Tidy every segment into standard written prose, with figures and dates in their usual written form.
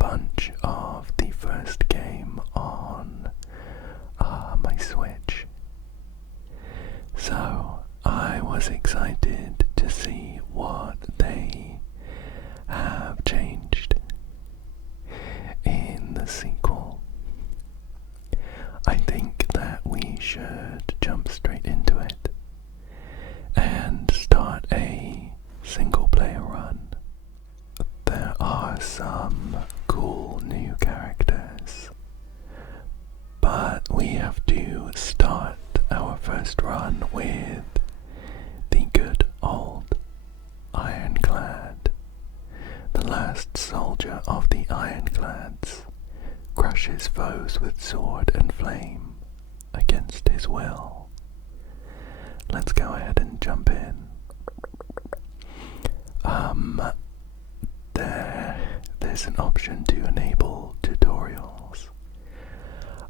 bunch of the first game on my Switch. So I was excited to see what they have changed in the sequel. I think that we should jump straight into it and start a single player run. There are some cool new characters, but we have to start our first run with the good old Ironclad. The last soldier of the Ironclads crushes foes with sword and flame against his will. Let's go ahead and jump in. There's an option to enable tutorials.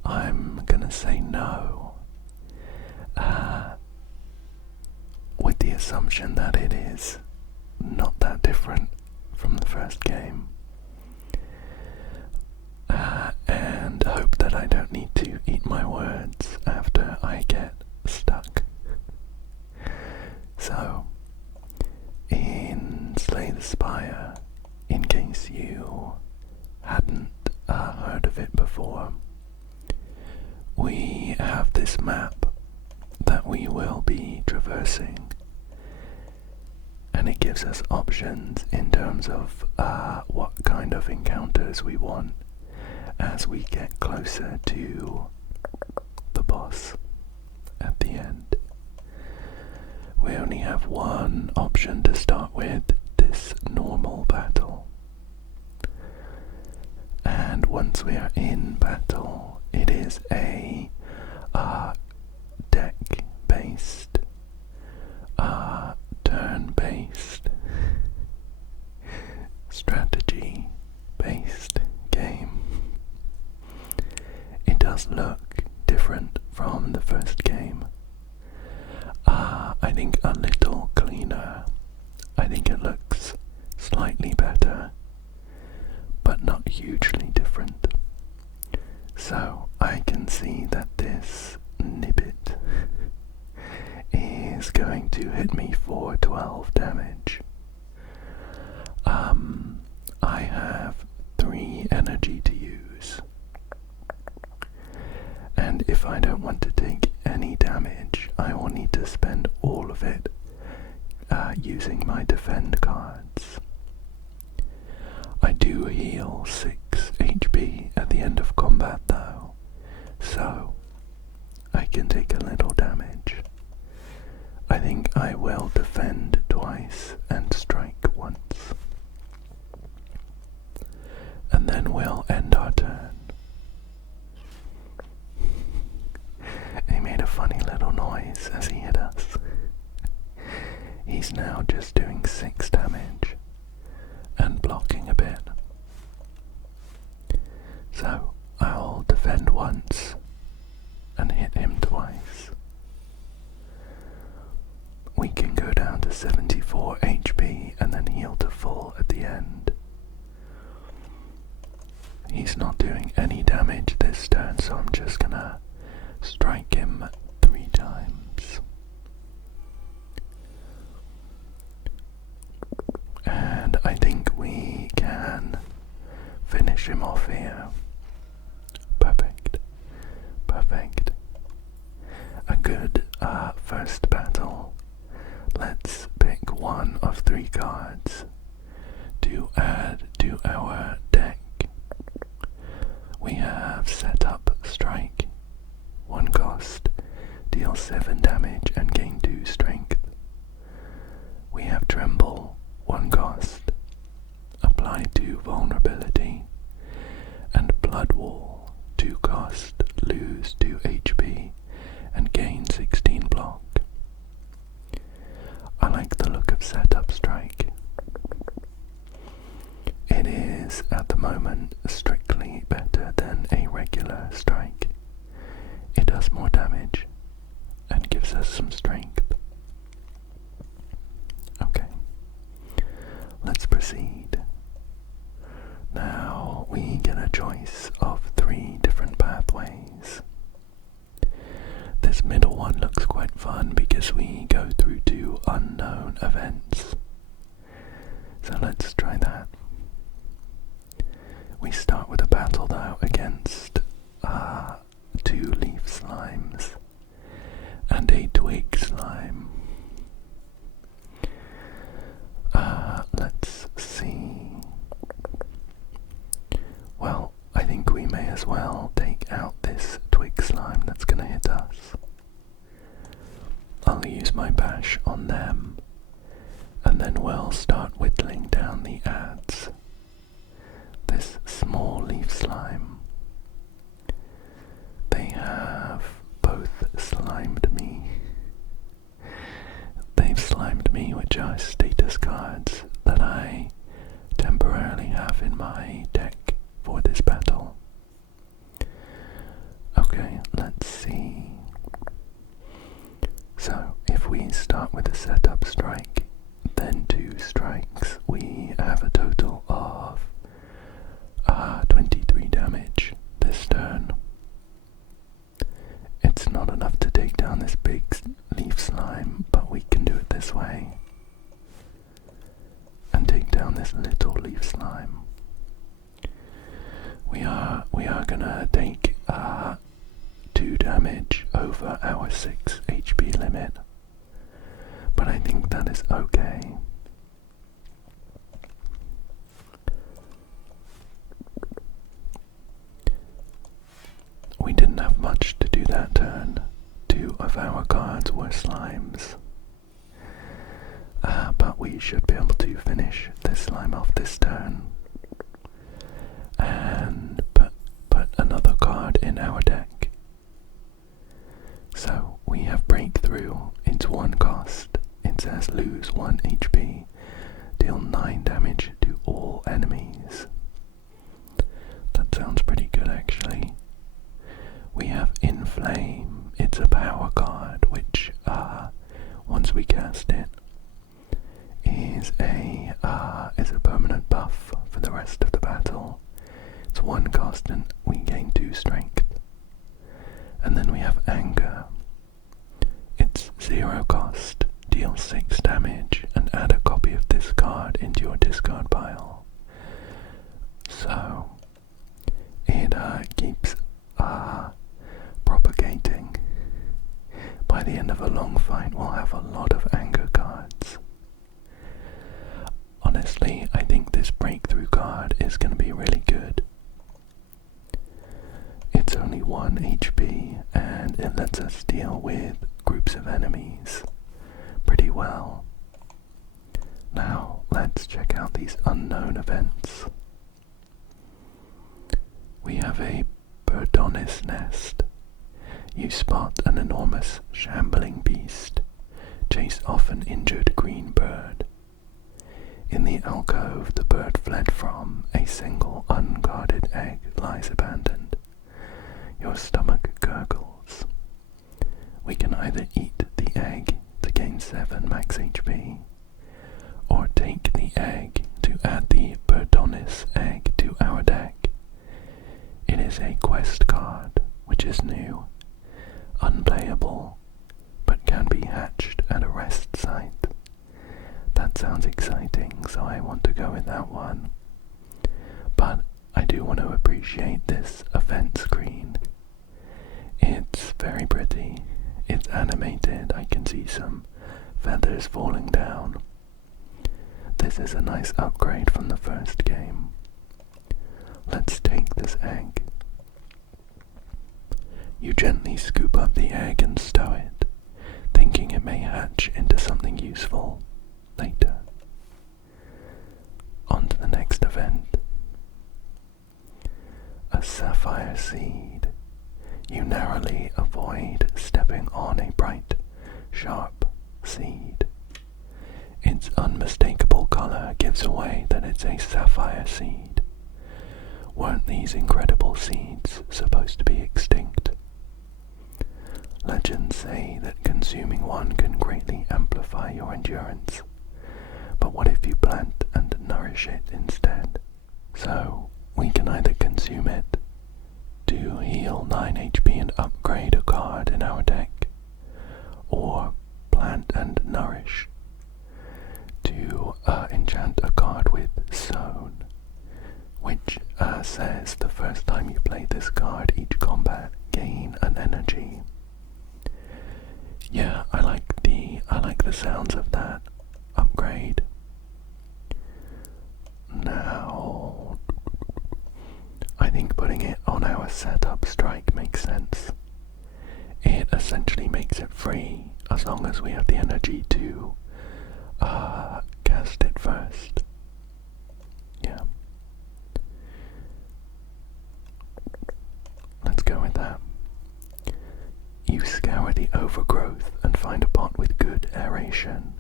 I'm gonna say no, with the assumption that it is not that different from the first game, and hope that I don't need to eat my words after I get stuck. So, in Slay the Spire, in case you hadn't heard of it before, we have this map that we will be traversing, and it gives us options in terms of what kind of encounters we want as we get closer to the boss at the end. We only have one option to start with, this normal battle. And once we are in battle, it is a deck-based, turn-based, strategy-based game. It does look different from the first game. I think a little cleaner. I think it looks slightly better, but not hugely different. So I can see that this nibbit is going to hit me for 12 damage. I have 3 energy to use, and if I don't want to take any damage, I will need to spend all of it using my defend cards. I do heal 6 HP at the end of combat though, so I can take a little damage. I think I will defend twice and strike once, and then we'll end our turn. He made a funny little noise as he hit us. He's now just doing 6 damage and blocking a bit. So I'll defend once and hit him twice. We can go down to 74 HP and then heal to full at the end. He's not doing any damage this turn, so I'm just gonna strike him 3 times. And I think we can finish him off here. Perfect. Perfect. A good first battle. Let's pick one of 3 cards to add to our deck. We have Set Up Strike, 1 cost, deal 7 damage and gain 2 strength. We have Tremble, 1 cost, apply 2 vulnerability, and Blood Wall, 2 cost, lose 2 HP and gain 16 block. I like the look of Set Up Strike. It is at the moment strictly better than a regular strike. It does more damage and gives us some strength. Okay, let's proceed. Now we get a choice of 3 different pathways. This middle one looks quite fun because we go through 2 unknown events. So let's try that. We start with a battle though against 2 leaf slimes and a twig slime. Let's see. Well, I think we may as well take out this twig slime that's gonna hit us. I'll use my bash on them, and then we'll start whittling down the adds. This small leaf slime. They have both slimed me. They've slimed me with just status cards that I temporarily have in my deck for this battle. Okay, let's see. So, if we start with a setup strike, then 2 strikes, we have a total of 23 damage this turn. It's not enough to take down this big leaf slime, but we can do it this way. And take down this little leaf slime. We are gonna take 2 damage over our 6 HP limit, but I think that is okay. We didn't have much to do that turn. 2 of our cards were slimes. But we should be able to finish this slime off this turn. And put another card in our deck. So we have Breakthrough. It's 1 cost. It says lose 1 HP. Deal 9 damage to all enemies. That sounds pretty good actually. We have Inflame. It's a power card which, once we cast it, is a permanent buff for the rest of the battle. It's 1 cost and we gain 2 strength. And then we have Anger. It's 0 cost, deal 6 damage, and add a copy of this card into your discard pile. So, it keeps propagating. By the end of a long fight, we'll have a lot of Anger cards. Honestly, I think this Breakthrough card is going to be really good. It's only 1 HP, and it lets us deal with groups of enemies pretty well. Now, let's check out these unknown events. We have a Birdonis nest. You spot an enormous shambling beast. Chase off an injured green bird. In the alcove the bird fled from, a single unguarded egg lies abandoned. Your stomach gurgles. We can either eat the egg to gain 7 max HP, or take the egg to add the Birdonis egg to our deck. It is a quest card, which is new, unplayable, but can be hatched at a rest site. That sounds exciting, so I want to go with that one. But I do want to appreciate this event screen. It's very pretty. It's animated. I can see some feathers falling down. This is a nice upgrade from the first game. Let's take this egg. You gently scoop up the egg and stow it, thinking it may hatch into something useful later. On to the next event. A sapphire seed. You narrowly avoid stepping on a bright, sharp seed. Its unmistakable color gives away that it's a sapphire seed. Weren't these incredible seeds supposed to be extinct? Legends say that consuming one can greatly amplify your endurance. But what if you plant and nourish it instead? So, we can either consume it to heal 9 HP and upgrade a card in our deck, or plant and nourish to enchant a card with Sown, which says the first time you play this card each combat gain an energy. Yeah, I like the sounds of that upgrade. Now I think putting it on our setup strike makes sense. It essentially makes it free as long as we have the energy to cast it first. Yeah. Let's go with that. You scour the overgrowth and find a pot with good aeration.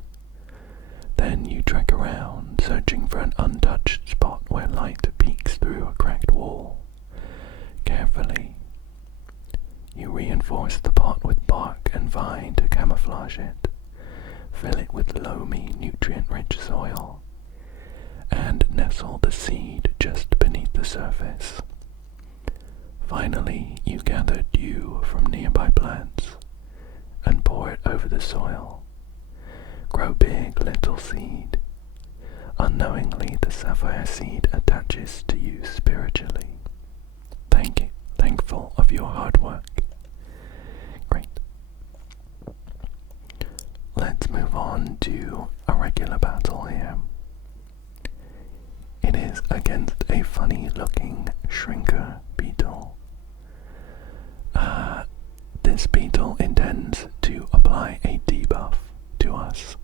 Then you trek around, searching for an untouched spot where light peeks through a cracked wall. Carefully, you reinforce the pot with bark and vine to camouflage it. Fill it with loamy, nutrient-rich soil, and nestle the seed just beneath the surface. Finally, you gather dew from nearby plants and pour it over the soil. Grow big, little seed. Unknowingly, the sapphire seed attaches to you spiritually. Thankful of your hard work. Great. Let's move on to a regular battle here. It is against a funny-looking shrinker beetle. This beetle intends to apply a debuff to us.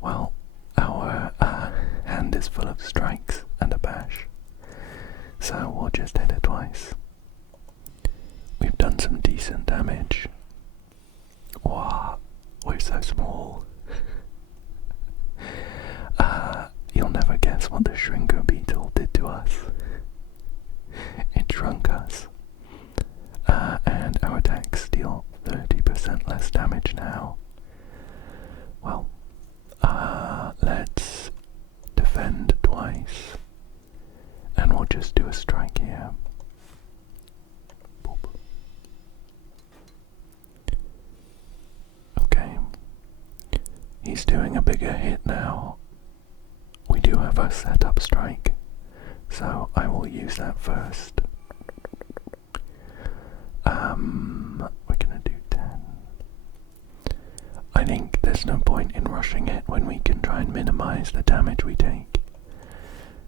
Well, our hand is full of strikes and a bash, so we'll just hit it twice. We've done some decent damage. Wow, we're so small. You'll never guess what the shrinker beetle did to us. It shrunk us. And our attacks deal 30% less damage now. Well, let's defend twice. And we'll just do a strike here. Boop. Okay. He's doing a bigger hit now. We do have a setup strike, so I will use that first. We're gonna do 10. I think there's no point in rushing it when we can try and minimize the damage we take.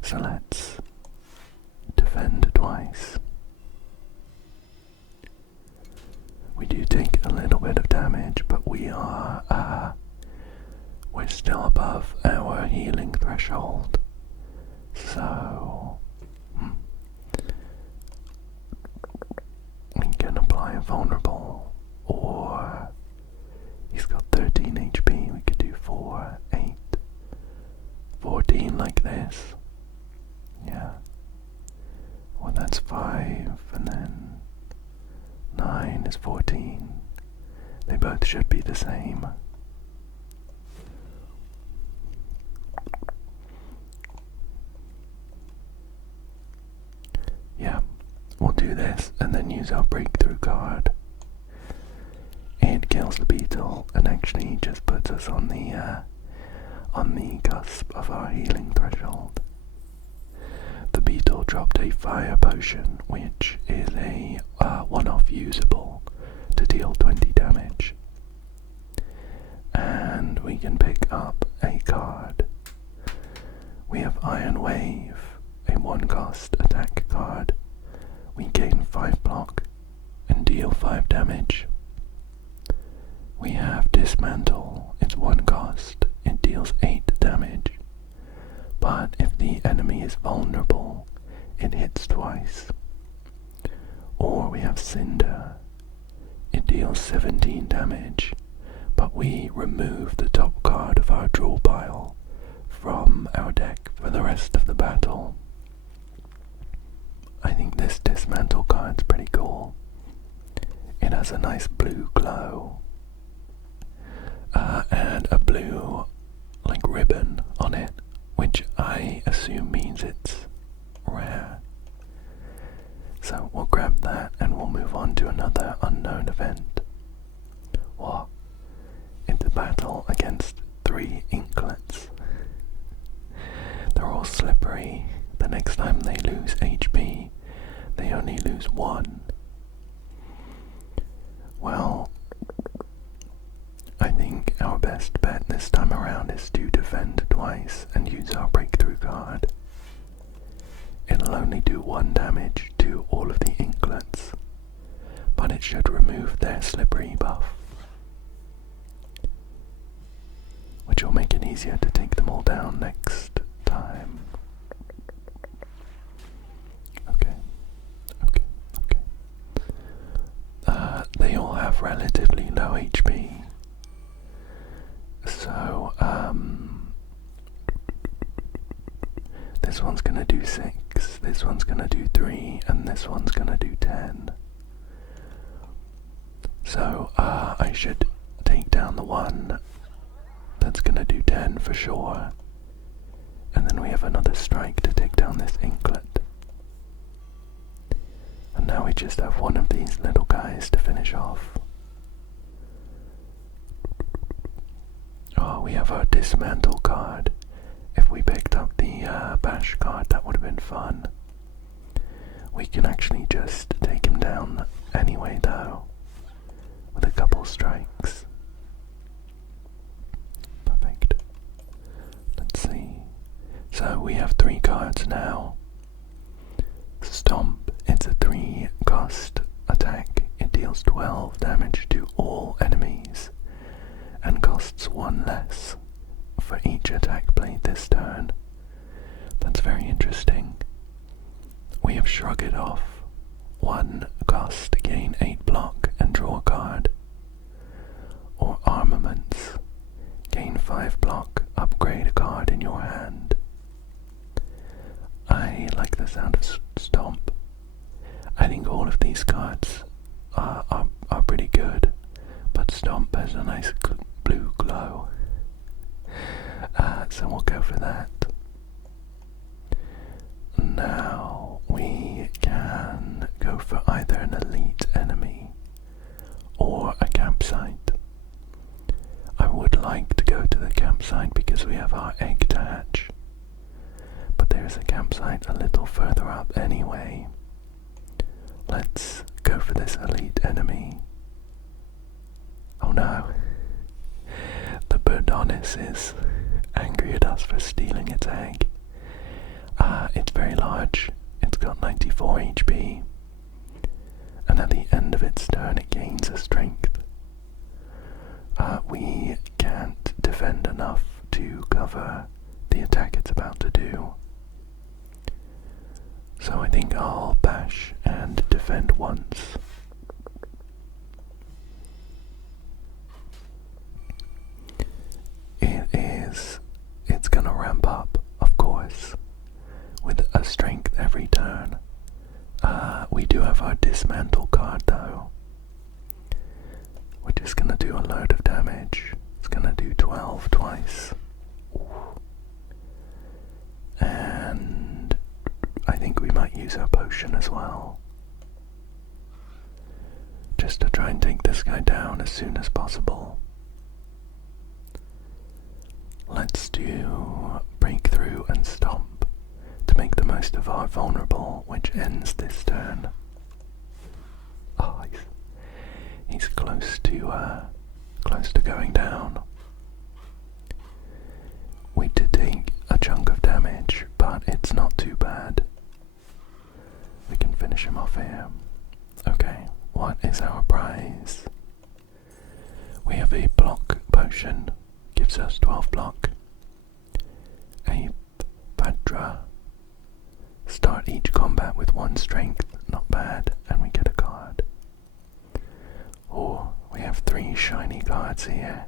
So let's defend twice. We do take a little bit of damage, but we're still above our healing threshold. So we can apply a vulnerable, or he's got 13 HP, we could do 4, 8, 14 like this. Yeah. Well, that's 5, and then 9 is 14. They both should be the same. Yeah, we'll do this and then use our breakthrough card. It kills the beetle and actually just puts us on the cusp of our healing threshold. The beetle dropped a fire potion, which is a one-off usable to deal 20 damage. And we can pick up a card. We have Iron Wave, a 1-cost attack card. We gain 5 block and deal 5 damage. We have Dismantle, it's 1 cost, it deals 8 damage. But if the enemy is vulnerable, it hits twice. Or we have Cinder, it deals 17 damage, but we remove the top card of our draw pile from our deck for the rest of the battle. I think this Dismantle card's pretty cool. It has a nice blue glow, and a blue like ribbon on it, which I assume means it's So we'll grab that and we'll move on to another unknown event. What? It's a battle against 3 inklets. They're all slippery. The next time they lose HP, they only lose 1. Well, I think our best bet this time around is to defend twice and use our breakthrough card. It'll only do 1 damage to all of the inklets, but it should remove their slippery buff, which will make it easier to take them all down next time. Okay. They all have relatively low HP, so this one's gonna do 6, this one's gonna do 3, and this one's gonna do 10. So I should take down the one that's gonna do 10 for sure, and then we have another strike to take down this inklet. And now we just have one of these little guys to finish off. Oh, we have our dismantle card. If we picked up the bash card, that would have been fun. We can actually just take him down anyway though, with a couple strikes. Perfect. Let's see. So we have 3 cards now. Stomp, it's a 3 cost attack. It deals 12 damage to all enemies and costs 1 less for each attack played this turn. That's very interesting. We have Shrug It Off. 1 cost, gain 8 block and draw a card. Or Armaments. Gain 5 block, upgrade a card in your hand. I like the sound of Stomp. I think all of these cards are pretty good, but Stomp has a nice blue glow. So we'll go for that. Now we can go for either an elite enemy or a campsite. I would like to go to the campsite because we have our egg to hatch, but there's a campsite a little further up anyway. Let's go for this elite enemy. Oh no, the Birdonis is angry at us for stealing its egg. It's very large, it's got 94 HP, and at the end of its turn it gains a strength. We can't defend enough to cover the attack it's about to do, so I think I'll bash and defend once. It's gonna ramp up, of course, with a strength every turn. We do have our dismantle card though, which is gonna do a load of damage. It's gonna do 12 twice. And I think we might use our potion as well, just to try and take this guy down as soon as possible. Let's do breakthrough and stomp to make the most of our vulnerable, which ends this turn. Oh, he's close to going down. We did take a chunk of damage, but it's not too bad. We can finish him off here. Okay, what is our prize? We have a block potion, gives us 12 block. A Padra. Start each combat with 1 strength, not bad, and we get a card. Oh, we have 3 shiny cards here.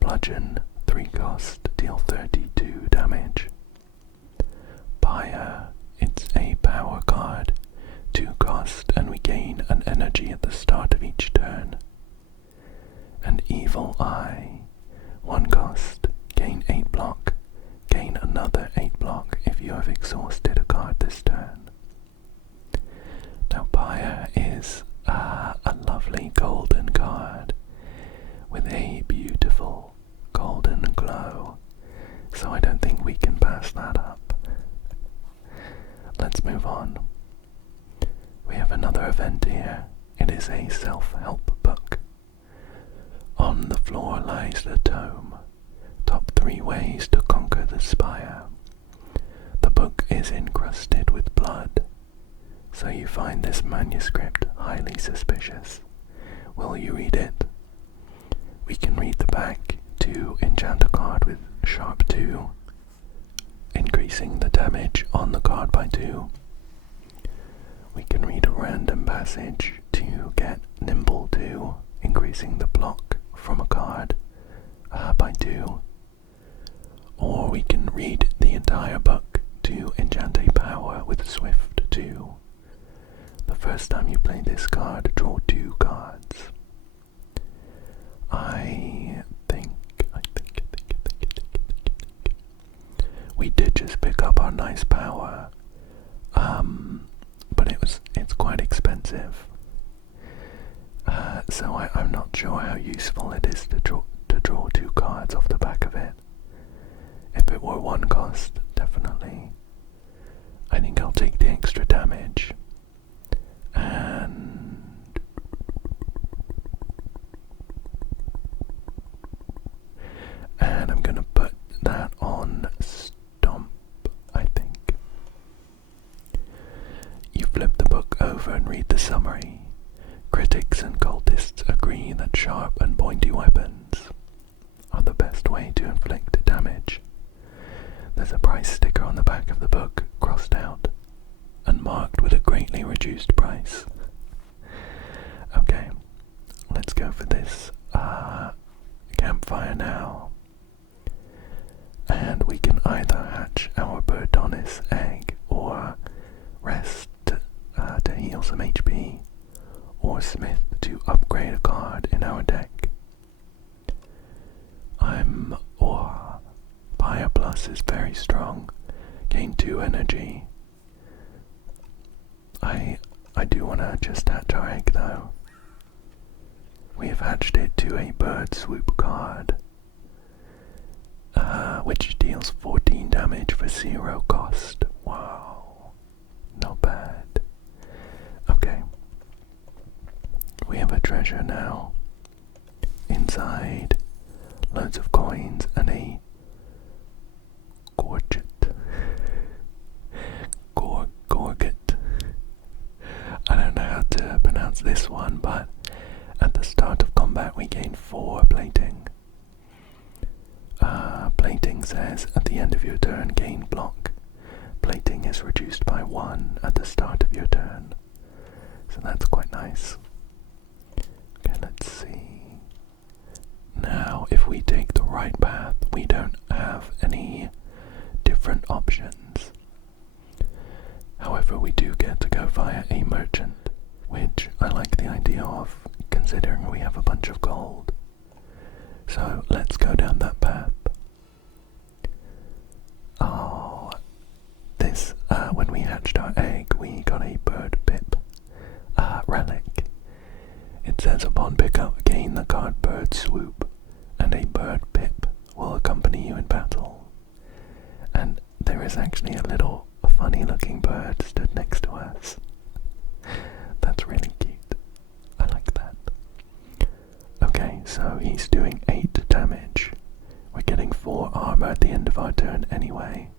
Bludgeon, 3 cost, deal 32 damage. Pyre, it's a power card, 2 cost, and we gain an energy at the start of each turn. And Evil Eye, 1 cost, gain 8 block, gain another 8 block if you have exhausted a card this turn. Now have another event here. It is a self-help book. On the floor lies the tome. Top 3 ways to conquer the spire. The book is encrusted with blood, so you find this manuscript highly suspicious. Will you read it? We can read the back to enchant a card with Sharp 2, increasing the damage on the card by 2. We can read a random passage to get Nimble 2, increasing the block from a card by 2. Or we can read the entire book to enchant a power with Swift 2. The first time you play this card, draw 2 cards. I think we did just pick up our nice power, but it's quite expensive. So I'm not sure how useful it is to draw 2 cards off the back of it. If it were 1 cost, definitely. I think I'll take the extra damage. And I'm gonna put that on Stomp, I think. You flip the book over and read the summary. Critics and cultists agree that sharp and pointy weapons are the best way to inflict damage. There's a price sticker on the back of the book, crossed out and marked with a greatly reduced price. Okay, let's go for this campfire now. And we can either hatch our Birdonis egg or rest to heal some HP, or smith to upgrade a card in our deck. Fire Plus is very strong, gain 2 energy. I do want to just hatch our egg though. We have hatched it to a bird swoop card, which deals 14 damage for 0 cost. Wow, not bad. Okay, we have a treasure now. Inside, loads of coins and a gorget. I don't know how to pronounce this one, but at the start of combat we gain 4 plating. Plating says at the end of your turn gain block. Plating is reduced by 1 at the start of your turn, so that's quite nice. Okay, let's see. Now, if we take the right path, we don't have any different options. However, we do get to go via a merchant, which I like the idea of, considering we have a bunch of gold. So let's go down that path. Oh, when we hatched our egg, we got a bird pip relic. It says upon pickup, gain the card Bird Swoop, and a bird pip will accompany you in battle. And there is actually a funny looking bird stood next to us. That's really cute. I like that. Okay, so he's doing 8 damage. We're getting 4 armor at the end of our turn anyway.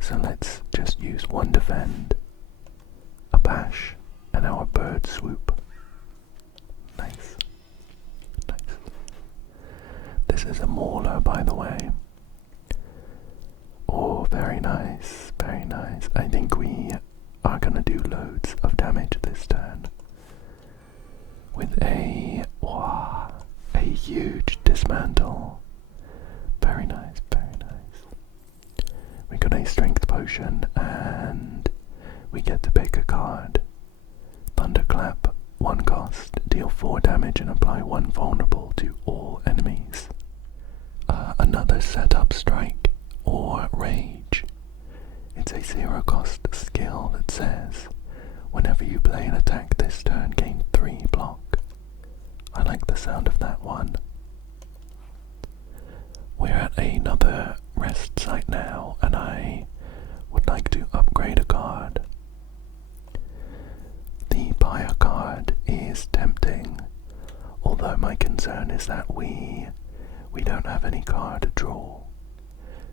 So let's just use 1 defend, a bash, and our bird swoop. Nice. Nice. This is a mauler, by the way. Oh, very nice, very nice. I think we are gonna do loads of damage this turn. With a huge dismantle. Very nice, very nice. We got a strength potion and we get to pick a card. Thunderclap, 1 cost, deal 4 damage and apply 1 vulnerable to all enemies. Another setup strike or rage. It's a 0 cost skill that says, whenever you play an attack this turn, gain 3 block. I like the sound of that one. We're at another rest site now, and I would like to upgrade a card. concern is that we don't have any card draw.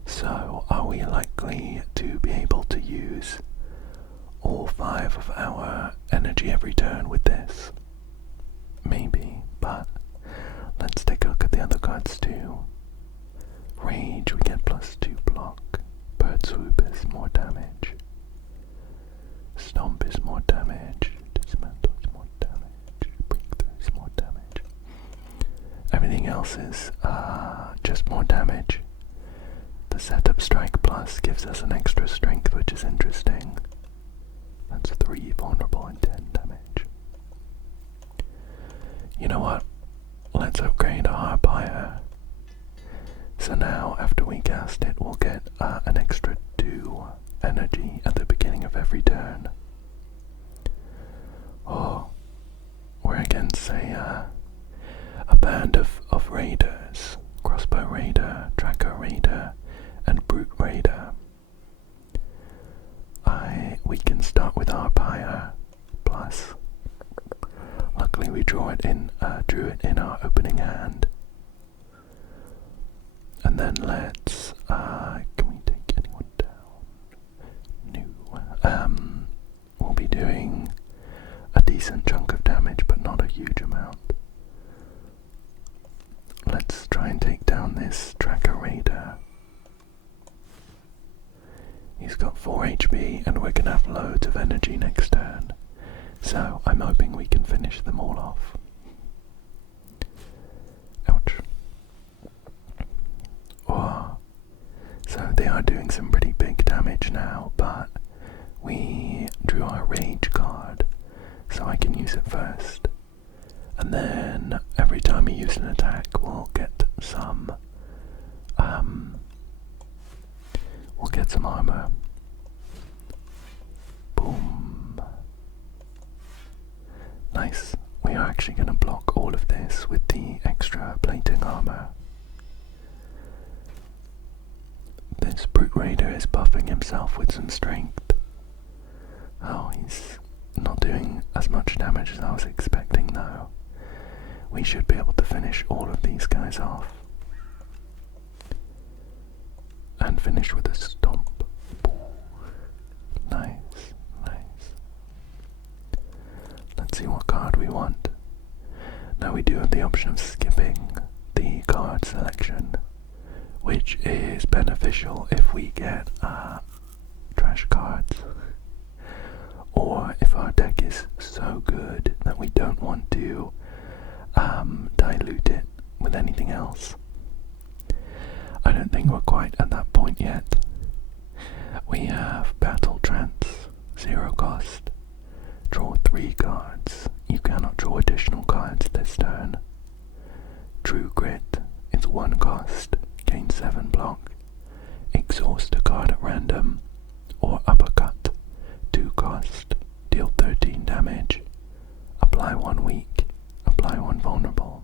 So are we likely to be able to use all 5 of our energy every turn with this? Maybe, but let's take a look at the other cards too. Rage, we get +2 block. Bird Swoop is more damage. Stomp is more damage. Dismantle is more damage. Breakthrough is more damage. Everything else is just more damage. The Setup Strike Plus gives us an extra strength, which is interesting. That's 3 vulnerable and 10 damage. You know what? Let's upgrade our Pyre. So now, after we cast it, we'll get an extra 2 energy at the beginning of every turn. Oh, we're against a band of raiders. Crossbow Raider, Tracker Raider, and Brute Raider. We can start with our Pyre plus. Luckily we drew it in our opening hand. And then let's can we take anyone down? No. We'll be doing a decent chunk of damage, but not a huge amount. Let's try and take down this Tracker Raider. He's got 4 HP and we're gonna have loads of energy next turn. So I'm hoping we can finish them all off. Ouch. Oh. So they are doing some pretty big damage now, but we drew our Rage card, so I can use it first. And then every time we use an attack, we'll get some armor. Boom. Nice. We are actually going to block all of this with the extra plating armor. This Brute Raider is buffing himself with some strength. Oh, he's not doing as much damage as I was expecting though. We should be able to finish all of these guys off. And finish with a stomp. Nice, nice. Let's see what card we want. Now we do have the option of skipping the card selection, which is beneficial if we get trash cards, or if our deck is so good that we don't want to dilute it with anything else. I don't think we're quite at that point yet. We have Battle Trance, 0 cost. Draw 3 cards. You cannot draw additional cards this turn. True Grit is 1 cost, gain 7 block. Exhaust a card at random. Or Uppercut, 2 cost, deal 13 damage. Apply 1 weak, apply 1 vulnerable.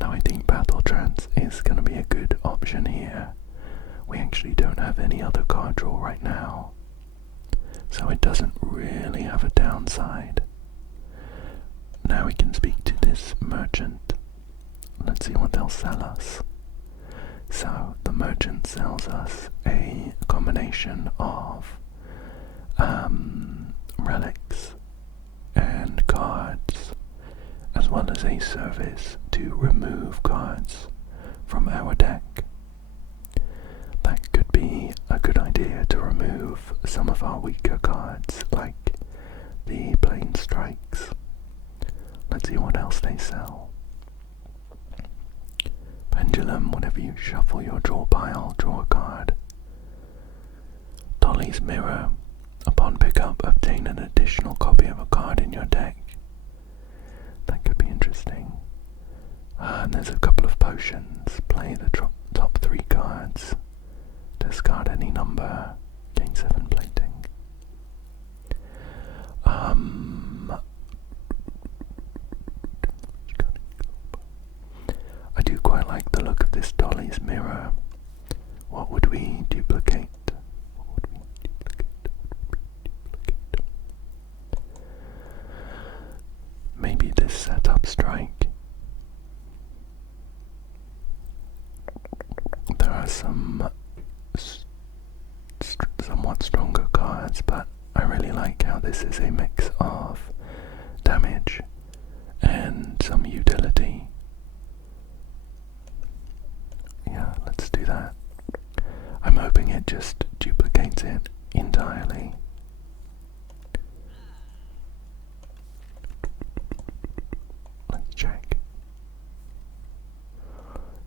Now I think Battle Trance is going to be a good option here. We actually don't have any other card draw right now, so it doesn't really have a downside. Now we can speak to this merchant. Let's see what they'll sell us. So the merchant sells us a combination of relics and cards, as well as a service to remove cards from our deck. That could be a good idea to remove some of our weaker cards, like the Plain Strikes. Let's see what else they sell. Pendulum, whenever you shuffle your draw pile, draw a card. Dolly's Mirror, upon pickup, obtain an additional copy of a card in your deck. That could be interesting. And there's a couple of potions. Play the top 3 cards. Discard any number. Gain 7 plating. I do quite like the look of this Dolly's Mirror. What would we duplicate? Maybe this Setup Strike. this is a mix of damage and some utility. Yeah, let's do that. I'm hoping it just duplicates it entirely. Let's check.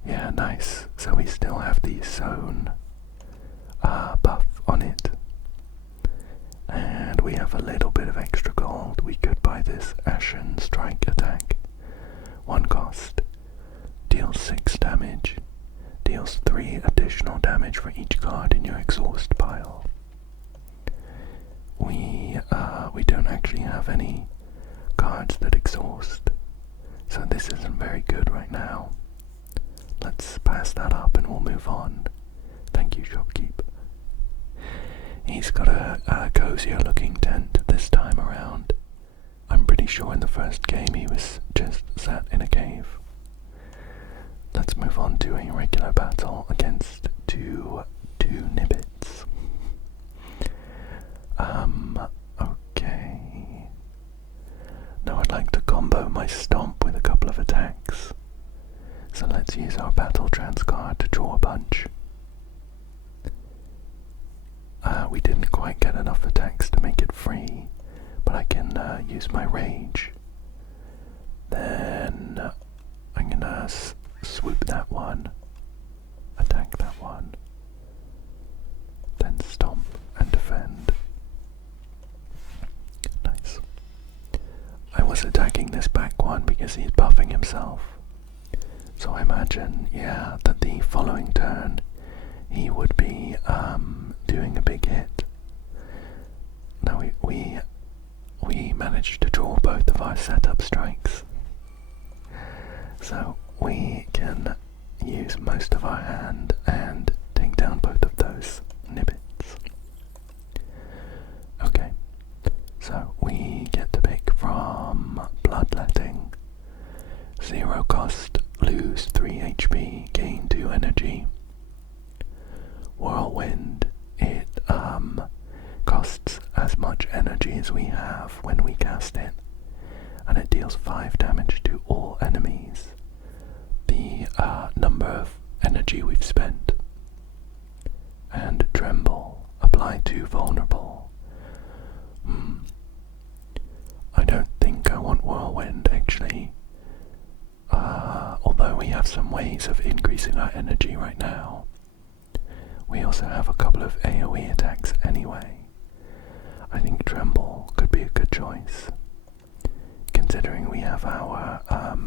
Yeah, nice. So we still have the zone buff on it. And we have a little bit of extra gold. We could buy this Ashen Strike attack. 1 cost. Deals 6 damage. Deals 3 additional damage for each card in your exhaust pile. We don't actually have any cards that exhaust, so this isn't very good right now. Let's pass that up and we'll move on. Thank you, shopkeep. He's got a cozier looking tent this time around. I'm pretty sure in the first game he was just sat in a cave. Let's move on to a regular battle against two nibbits. Okay. Now I'd like to combo my stomp with a couple of attacks. So let's use our battle trance card to draw a bunch. We didn't quite get enough attacks to make it free, but I can use my rage. Then I'm gonna swoop that one, attack that one, then stomp and defend. Nice. I was attacking this back one because he's buffing himself. So I imagine, yeah, that the following turn he would be doing a big hit. Now we managed to draw both of our setup strikes, so we can use most of our hand and take down both of those nibbits. Okay, so we get to pick from Bloodletting. 0 cost, lose 3 HP, gain 2 energy. Whirlwind, it costs as much energy as we have when we cast it, and it deals 5 damage to all enemies. The number of energy we've spent. And Tremble, apply to vulnerable. I don't think I want Whirlwind actually. Although we have some ways of increasing our energy right now. We also have a couple of AoE attacks anyway. I think Tremble could be a good choice, considering we have our, our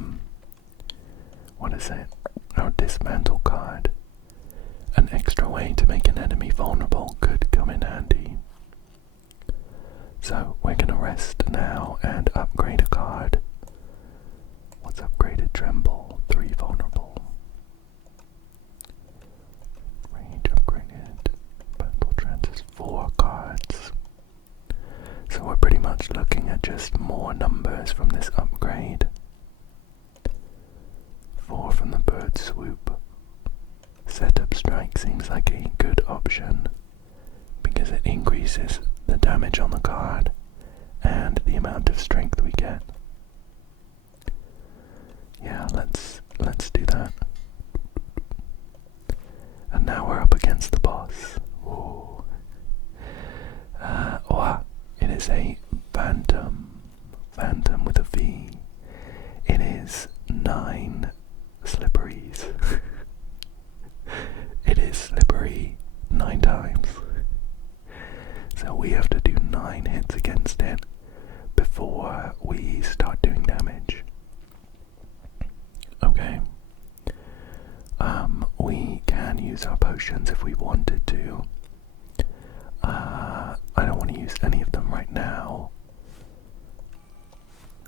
Dismantle card. An extra way to make an enemy vulnerable could come in handy. So we're gonna rest now and upgrade a card. What's upgraded? Tremble, 3 vulnerable. Range upgraded. Battle trance is 4 cards. So we're pretty much looking at just more numbers from this upgrade. 4 from the bird swoop. Setup strike seems like a good option because it increases the damage on the card and the amount of strength we get. Yeah, let's do that. And now we're up against the boss. Ooh. It is a phantom with a V. It is 9 slipperies. It is slippery 9 times. So we have to do 9 hits against it before we start doing damage. Okay. We can use our potions if we wanted to. I don't want to use any of them right now.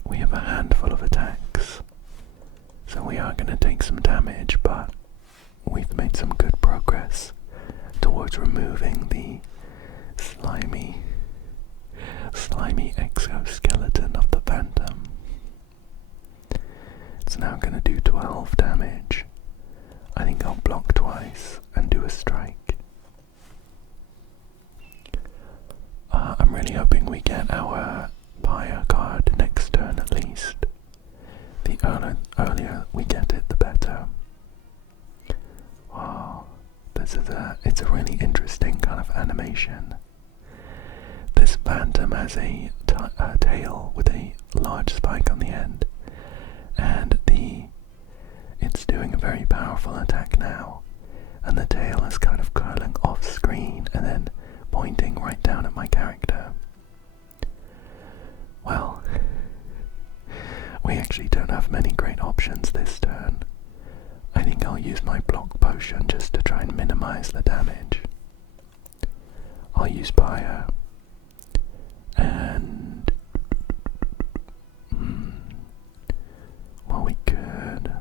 We have a handful of attacks, so we are going to take some damage, but we've made some good progress towards removing the slimy exoskeleton of the phantom. It's now going to do 12 damage. I think I'll block twice and do a strike. I'm really hoping we get our Pyre card next turn at least. The earlier we get it, the better. Wow, it's a really interesting kind of animation. This phantom has a tail with a large spike on the end, and it's doing a very powerful attack now, and the tail is kind of curling off screen and then pointing right down at my character. Well, we actually don't have many great options this turn. I think I'll use my block potion just to try and minimize the damage. I'll use Pyre. And well, we could.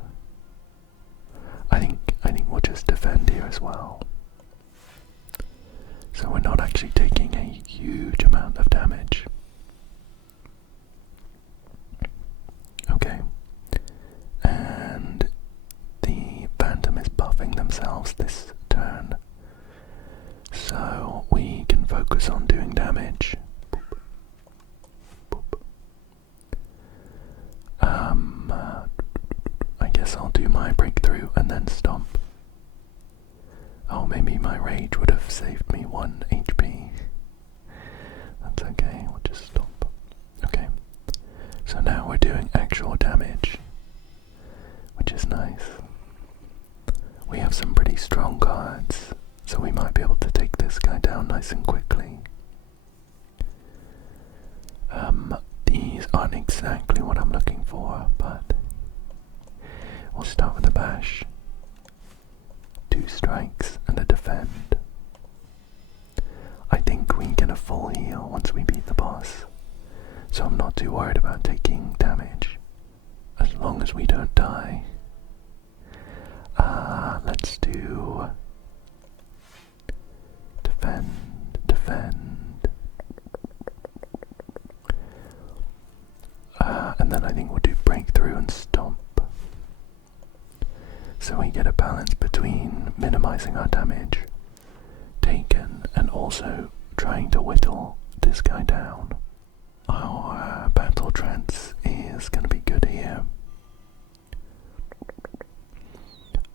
I think we'll just defend here as well. So we're not actually taking a huge amount of damage. Okay. And the Phantom is buffing themselves this turn, so we can focus on doing damage. I guess I'll do my breakthrough and then stomp. Oh, maybe my rage would have saved me 1 HP. That's okay, we'll just stomp. Okay, so now we're doing actual damage, which is nice. We have some pretty strong cards, so we might be able to take this guy down nice and quickly. These aren't exactly what I'm looking for, but we'll start with a bash. 2 strikes and a defend. I think we get a full heal once we beat the boss, so I'm not too worried about taking damage, as long as we don't die. Let's do defend. And then I think we'll do breakthrough and stomp. So we get a balance between minimizing our damage taken and also trying to whittle this guy down. Our battle trance is going to be good here.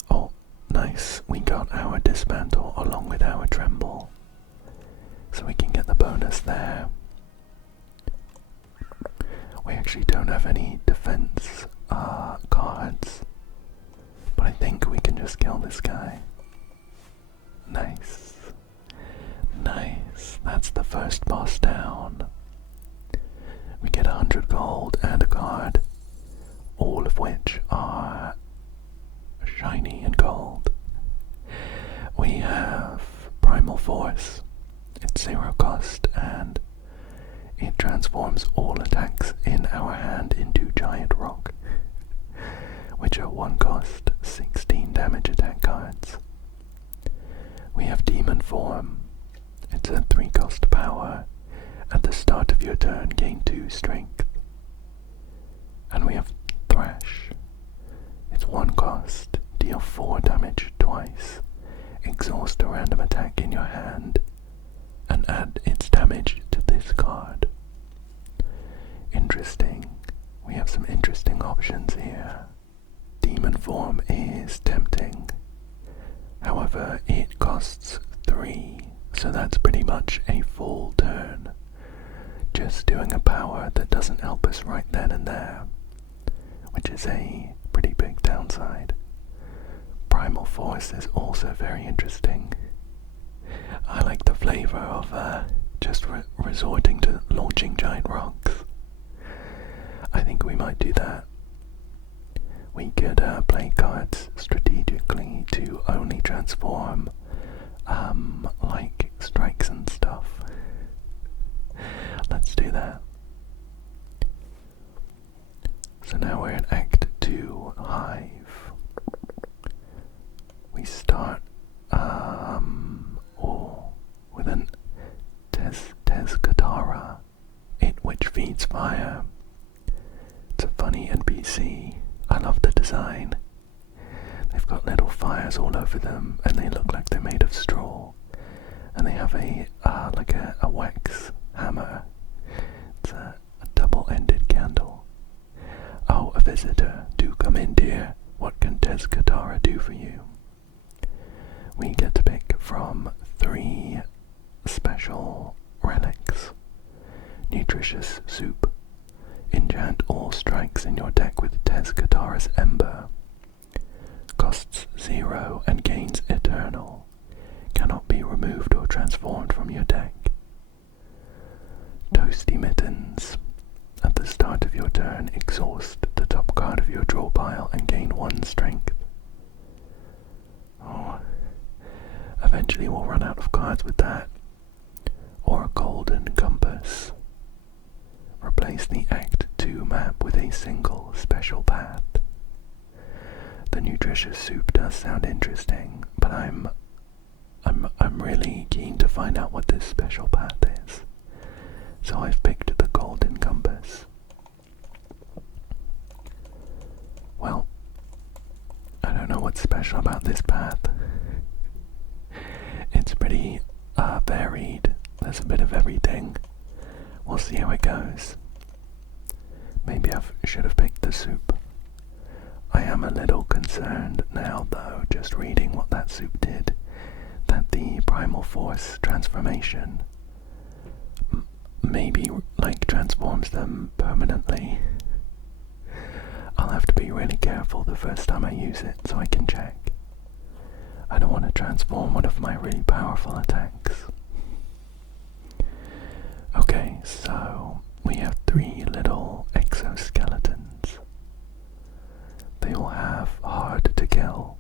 Oh, nice. We got our dismantle along with our tremble, so we can get the bonus there. We actually don't have any defense cards, but I think we can just kill this guy. Nice. Nice. That's the first boss down. We get 100 gold and a card, all of which are shiny and gold. We have Primal Force. It's 0 cost, and it transforms all attacks in our hand into Giant Rock, which are 1 cost, 16 damage attack cards. We have Demon Form. It's a 3 cost power. At the start of your turn, gain 2 strength. And we have Thrash. It's 1 cost, deal 4 damage twice. Exhaust a random attack in your hand and add its damage to this card. Interesting. We have some interesting options here. Demon Form is tempting. However, it costs 3, so that's pretty much a full turn. Just doing a power that doesn't help us right then and there, which is a pretty big downside. Primal Force is also very interesting. I like the flavor of just resorting to launching giant rocks. I think we might do that. We could play cards strategically to only transform like strikes and stuff. Let's do that. So now we're in Act 2, Hive. We start with an Tezcatara, which feeds fire. It's a funny NPC. I love the design. They've got little fires all over them, and they look like they're made of straw. And they have a wax hammer, visitor. Do come in, dear. What can Tezcatara do for you? We get to pick from 3 special relics. Nutritious soup. Enchant all strikes in your deck with Tezcatara's Ember. Costs 0 and gains eternal. Cannot be removed or transformed from your deck. Toasty Mittens. At the start of your turn, exhaust the top card of your draw pile and gain 1 strength. Oh, eventually we'll run out of cards with that. Or a golden compass. Replace the Act 2 map with a single special path. The nutritious soup does sound interesting, but I'm really keen to find out what this special path is. So I've picked the golden compass. Well, I don't know what's special about this path. It's pretty varied. There's a bit of everything. We'll see how it goes. Maybe I should have picked the soup. I am a little concerned now, though, just reading what that soup did, that the Primal Force transformation maybe, like, transforms them permanently. I'll have to be really careful the first time I use it so I can check. I don't want to transform one of my really powerful attacks. Okay, so we have 3 little exoskeletons. They all have hard to kill,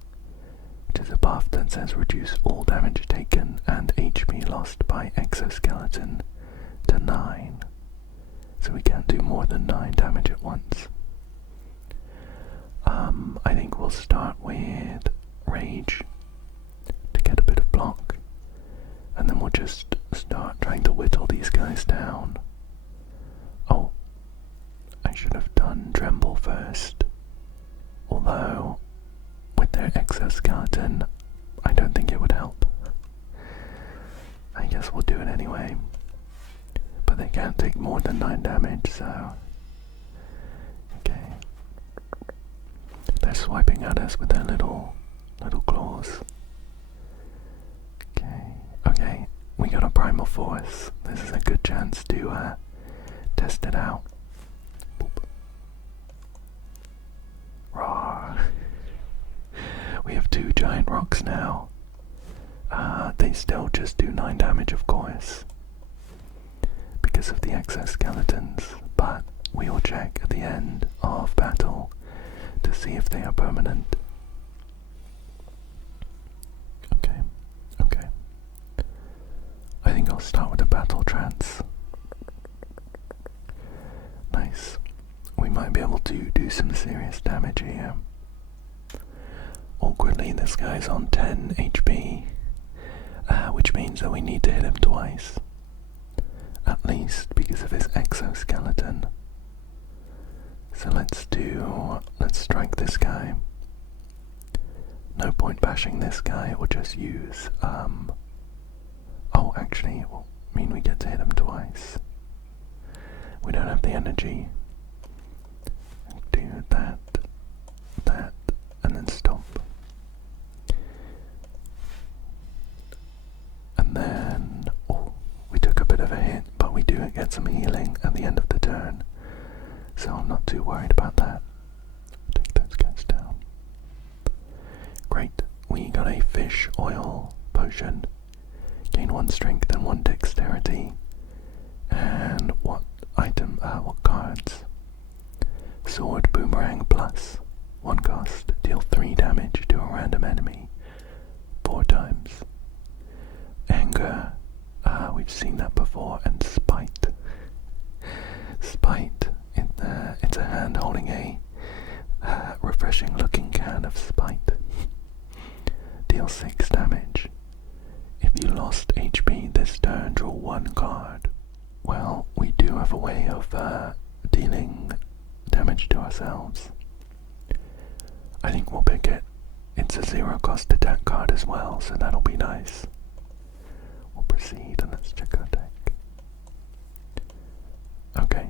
which is a buff that says reduce all damage taken and HP lost by exoskeleton to 9. So we can't do more than 9 damage at once. I think we'll start with Rage to get a bit of block, and then we'll just start trying to whittle these guys down. Oh, I should have done Tremble first, although with their exoskeleton I don't think it would help. I guess we'll do it anyway, but they can't take more than 9 damage, so okay. They're swiping at us with their little claws. Okay, we got a Primal Force. This is a good chance to test it out. Boop. Rawr. We have 2 giant rocks now. They still just do 9 damage, of course, because of the exoskeletons, but we will check at the end of battle to see if they are permanent. Okay. I think I'll start with a battle trance. Nice. We might be able to do some serious damage here. Awkwardly, this guy's on 10 HP, which means that we need to hit him twice. At least because of his exoskeleton. So let's strike this guy. No point bashing this guy, we'll just use, oh, actually, it will mean we get to hit him twice. We don't have the energy. Do that, and then stop. And then, oh, we took a bit of a hit, but we do get some healing at the end of the turn, so I'm not too worried about that. Take those guys down. Great, we got a fish oil potion. Gain 1 strength and 1 dexterity. And what cards? Sword Boomerang plus 1 cost. Deal 3 damage to a random enemy 4 times. Anger, we've seen that before. And Spite. Spite, it's a hand holding a refreshing looking can of Spite. Deal 6 damage. If you lost HP this turn, draw 1 card. Well, we do have a way of dealing damage to ourselves. I think we'll pick it. It's a 0 cost attack card as well, so that'll be nice. We'll proceed and let's check our deck. Okay,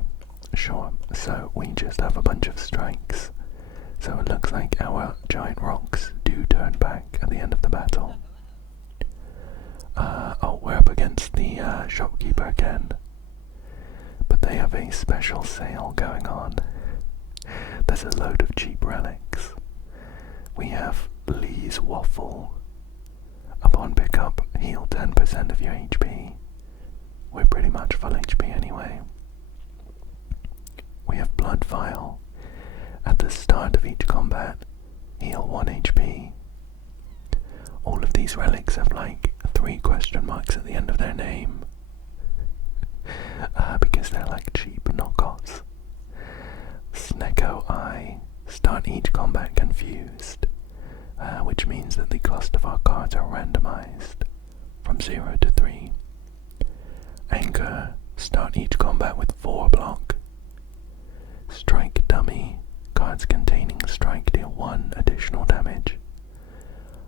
sure. So we just have a bunch of strikes. So it looks like our giant rocks do turn back at the end of the battle. Oh, we're up against the shopkeeper again. But they have a special sale going on. There's a load of cheap relics. We have Lee's Waffle. Upon pickup, heal 10% of your HP. We're pretty much full HP anyway. We have Blood Vial. At the start of each combat, heal 1 HP. All of these relics have like 3 question marks at the end of their name. Because they're like cheap knockoffs. Snecko Eye. Start each combat confused. Which means that the cost of our cards are randomized from 0 to 3. Anchor. Start each combat with 4 block. Strike Dummy. Cards containing strike deal 1 additional damage.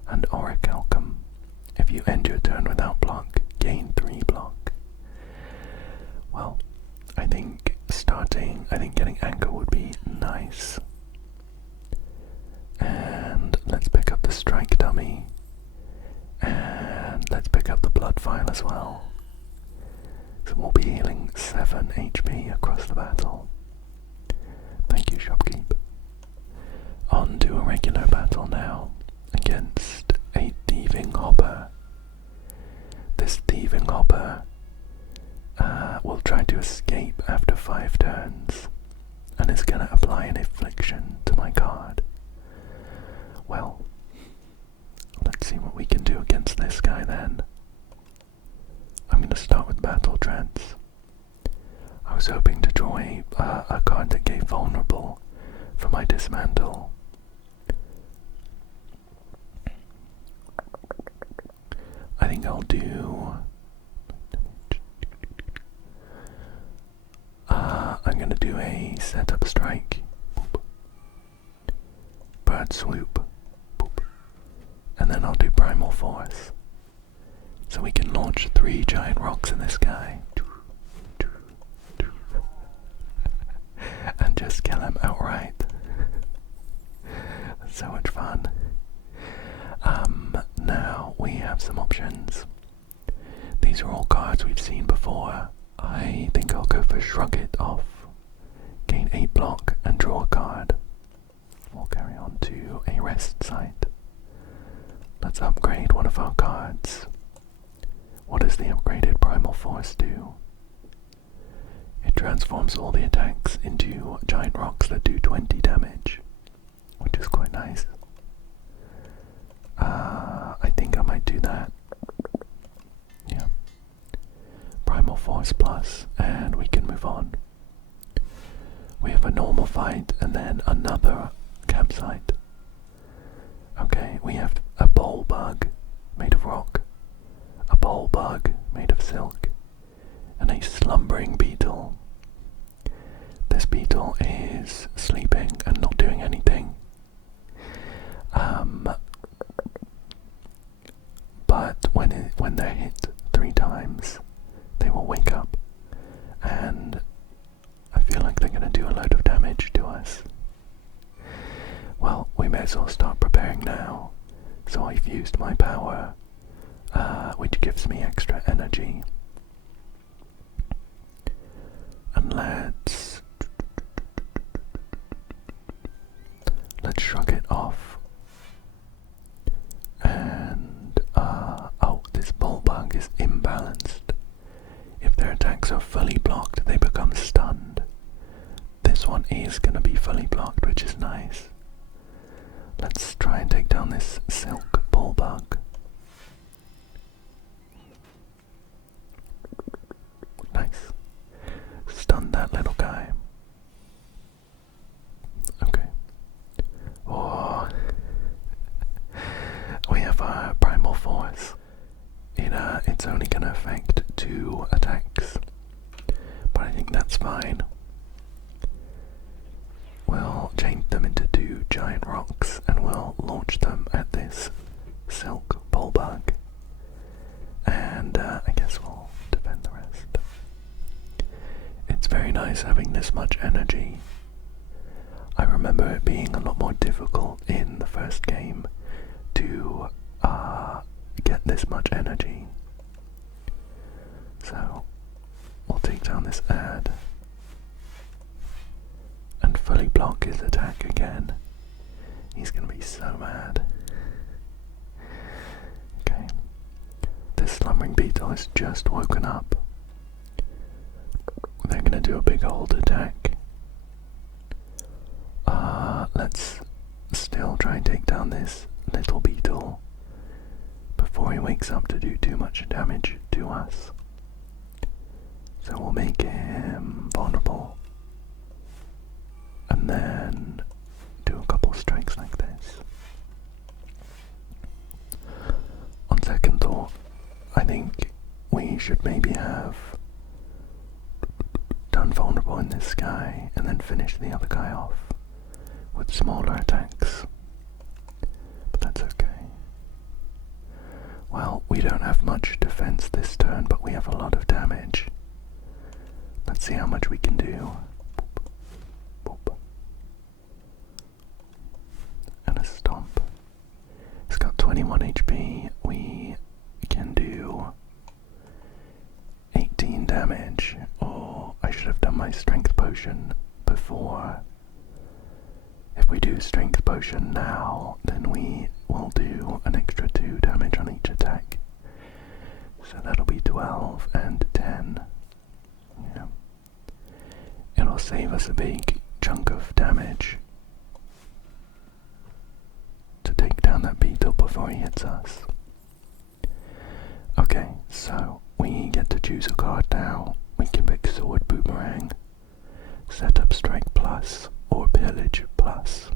And Orichalcum. If you end your turn without block, gain 3 block. Well, I think getting Anchor would be nice. And let's pick up the Strike Dummy. And let's pick up the Blood Vial as well. So we'll be healing 7 HP across the battle. Thank you, Shopkeep. On to a regular battle now, against a Thieving Hopper. This Thieving Hopper will try to escape after 5 turns, and is going to apply an affliction to my card. Well, let's see what we can do against this guy then. I'm going to start with Battle Trance. I was hoping to draw a card that gave Vulnerable for my Dismantle. I think I'll do... I'm going to do a Setup Strike. Boop. Bird Swoop. Boop. And then I'll do Primal Force. So we can launch 3 giant rocks in this guy. And just kill him outright. That's so much fun. Now we have some options. These are all cards we've seen before. I think I'll go for Shrug It Off. Gain 8 block and draw a card. We'll carry on to a rest site. Let's upgrade one of our cards. What does the upgraded Primal Force do? It transforms all the attacks into giant rocks that do 20 damage, which is quite nice. I think I might do that. Yeah. Primal Force Plus, and we can move on. We have a normal fight and then another campsite. Okay, we have a bowl bug made of rock, a bowl bug made of silk, and a slumbering beetle. This beetle is sleeping and not doing anything. But when they're hit 3 times, they will wake up, and I feel like they're going to do a load of damage to us. Well, we may as well start preparing now. So I've used my power, which gives me extra energy. And let's Shrug It Off. And oh, this Bullbug is imbalanced. If their attacks are fully blocked, they become stunned. This one is going to be fully blocked, which is nice. Let's try and take down this Silk Bullbug. Nice. Stun that little guy. Okay. Oh. We have our Primal Force. It's only going to affect 2 attacks, but I think that's fine. We'll change them into 2 giant rocks and we'll launch them at this Silk Bullbug. And I guess we'll defend the rest. It's very nice having this much energy. I remember it being a lot more difficult in the first game to get this much energy. So we'll take down this ad and fully block his attack again. He's gonna be so mad. Okay. This slumbering beetle has just woken up. They're gonna do a big old attack. Let's still try and take down this little beetle before he wakes up to do too much damage to us. So we'll make him vulnerable and then do a couple strikes like this. On second thought, I think we should maybe have done vulnerable in this guy and then finish the other guy off with smaller attacks, but that's okay. Well, we don't have much defense this turn, but we have a lot of damage. Let's see how much we can do. Boop. Boop. And a stomp. It's got 21 HP. We can do 18 damage. Oh, I should have done my strength potion before. If we do strength potion now, then we will do an extra 2 damage on each attack. So that'll be 12 and 10. Yeah. It'll save us a big chunk of damage to take down that beetle before he hits us. Okay, so we get to choose a card now. We can pick Sword Boomerang, Setup Strike Plus, or Pillage Plus.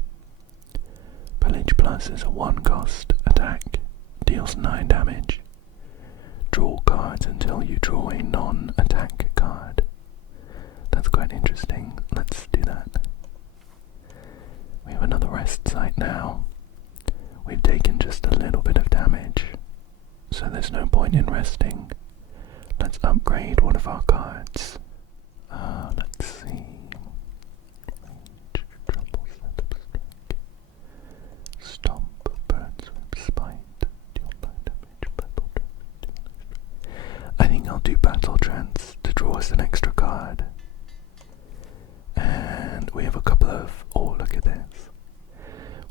Pillage Plus is a 1-cost attack, deals 9 damage. Draw cards until you draw a non-attack card. That's quite interesting. Let's do that. We have another rest site now. We've taken just a little bit of damage, so there's no point in resting. Let's upgrade one of our cards. Let's see. Trample, setup, strike. Stomp, birds whip, spite, deal 9 damage, battle trance. I think I'll do battle trance to draw us an extra card. And we have a couple of, oh look at this.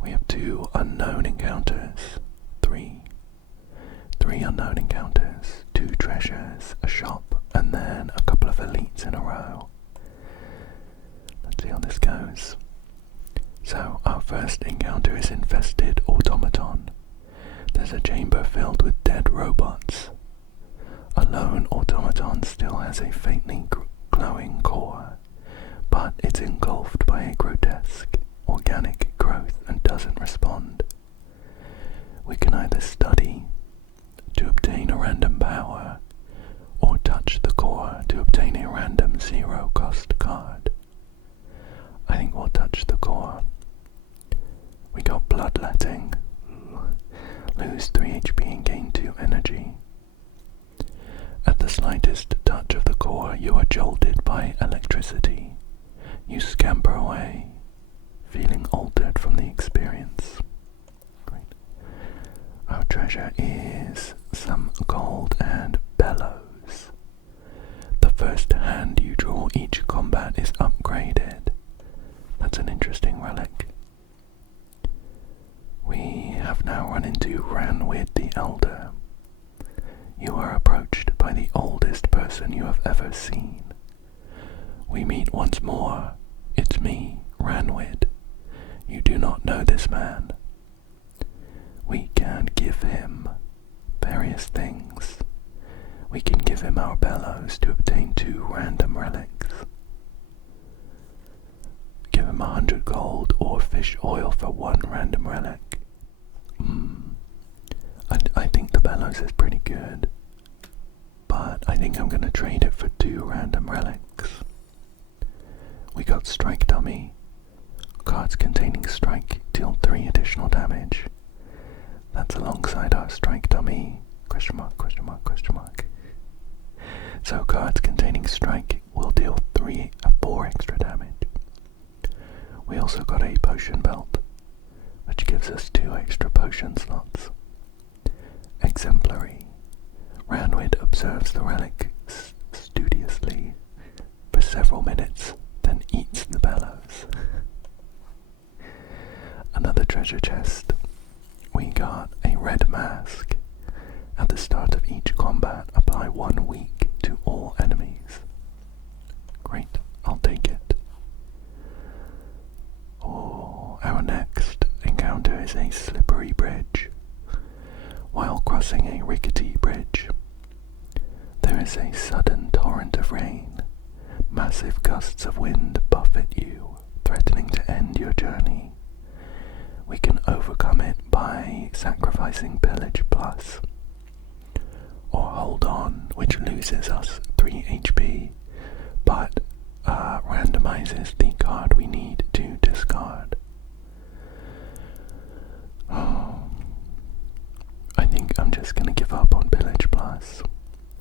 We have 2 unknown encounters. 3 unknown encounters, 2 treasures, a shop, and then a couple of elites in a row. Let's see how this goes. So our first encounter is Infested Automaton. There's a chamber filled with dead robots. A lone automaton still has a faintly glowing core, but it's engulfed by a grotesque organic growth and doesn't respond. We can either study to obtain a random power, or touch the core to obtain a random 0-cost card. I think we'll touch the core. We got Bloodletting. Lose 3 HP and gain 2 energy. At the slightest touch of the core, you are jolted by electricity. You scamper away, feeling altered from the experience. Great. Our treasure is some gold and bellows. The first hand you draw each combat is upgraded. That's an interesting relic. We have now run into Ranwid the Elder. You are approached by the oldest person you have ever seen. We meet once more. It's me, Ranwid. You do not know this man. We can give him various things. We can give him our bellows to obtain 2 random relics. Give him 100 gold or fish oil for 1 random relic. I think the bellows is pretty good, but I think I'm going to trade it for 2 random relics. We got Strike Dummy. Cards containing strike deal 3 additional damage. That's alongside our Strike Dummy. Question mark, question mark, question mark. So cards containing strike will deal 4 extra damage. We also got a potion belt, which gives us 2 extra potion slots. Exemplary. Ranwid observes the relics studiously for several minutes, then eats the bellows. Another treasure chest. We got a red mask. At the start of each combat, apply 1 week to all enemies. Great, I'll take it. Oh, our next encounter is a slippery bridge. While crossing a rickety bridge, there is a sudden torrent of rain. Massive gusts of wind buffet you, threatening to end your journey. We can overcome it by sacrificing Pillage Plus, or Hold On, which loses us 3 HP, but randomizes the card we need to discard. Oh, I think I'm just going to give up on Pillage Plus.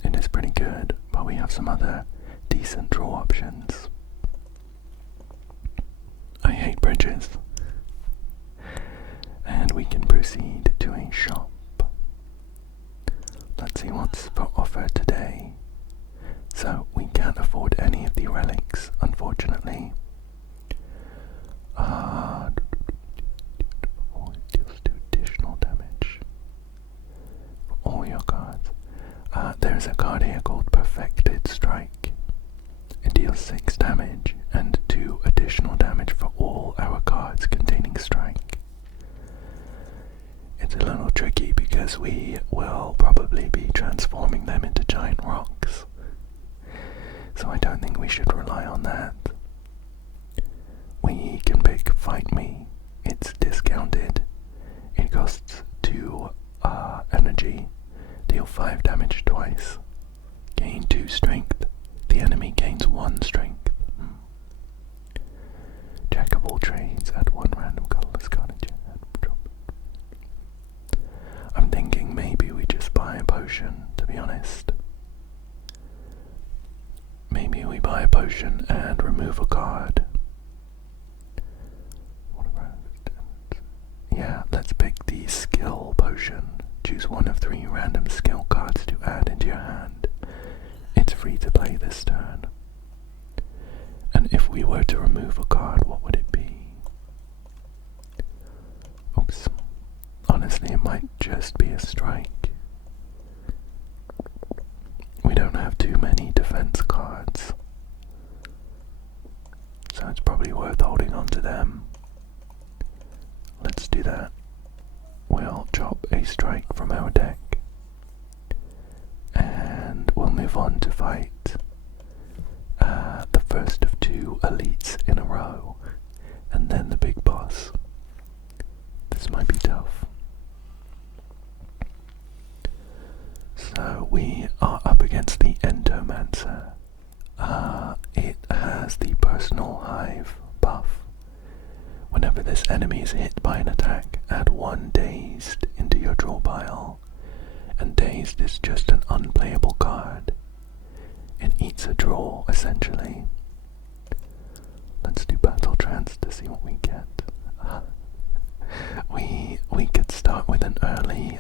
It is pretty good, but we have some other decent draw options. I hate bridges. And we can proceed to a shop. Let's see what's for offer today. So we can't afford any of the relics, unfortunately. Deals 2 additional damage for all your cards. There's a card here called Perfected Strike. It deals 6 damage and 2 additional damage for all our cards containing strike. It's a little tricky because we will probably be transforming them into giant rocks, so I don't think we should rely on that. We can pick Fight Me. It's discounted. It costs 2 energy, deal 5 damage twice, gain 2 strength. The enemy gains 1 strength. Jack of all trades, add 1 random colorless card and drop. I'm thinking maybe we just buy a potion, to be honest. Maybe we buy a potion and remove a card. Yeah, let's pick the skill potion. Choose 1 of 3 random skill cards to add into your hand. It's free to play this turn. And if we were to remove a card, what would it be? Oops. Honestly, it might just be a strike. We don't have too many defense cards, so it's probably worth holding on to them. Let's do that. We'll drop a strike from our deck, and we'll move on to fight the first of 2 elites in a row, and then the big boss. This might be tough. So we are up against the Entomancer. It has the personal hive buff. Whenever this enemy is hit by an attack, add 1 dazed into your draw pile, and dazed is just an unplayable card. It eats a draw, essentially. Let's do Battle Trance to see what we get. We could start with an early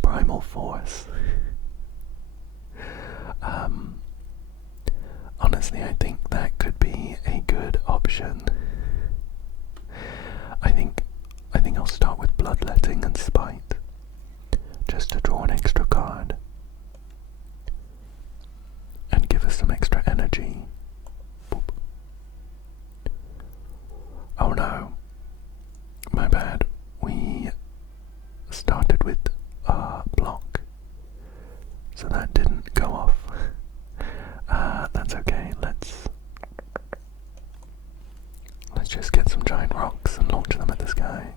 Primal Force. Honestly, I think that could be a good option. I think I'll start with Bloodletting and Spite, just to draw an extra card and give us some extra energy. Boop. Oh no, my bad. We started with block, so that didn't go off. That's okay. Let's just get some giant rocks and launch them at the sky.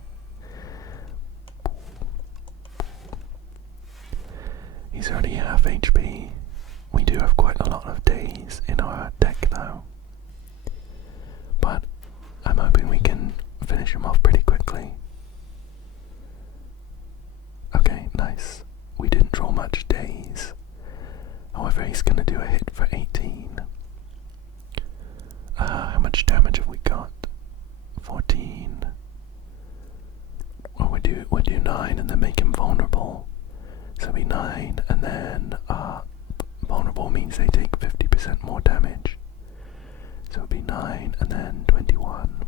He's already half HP. We do have quite a lot of days in our deck though, but I'm hoping we can finish him off pretty quickly. Okay, nice. We didn't draw much days. However, he's going to do a hit for 18. How much make him vulnerable. So it'll be 9, and then vulnerable means they take 50% more damage. So it'll be 9, and then 21,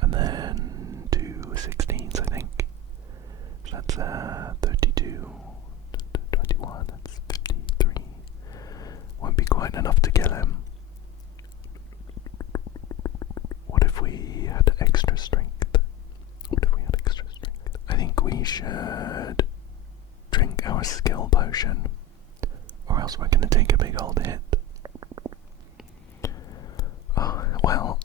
and then 2 16s, I think. So that's 32, 21, that's 53. Won't be quite enough to kill him. What if we had extra strength? I think we should drink our skill potion, or else we're going to take a big old hit. Oh, well,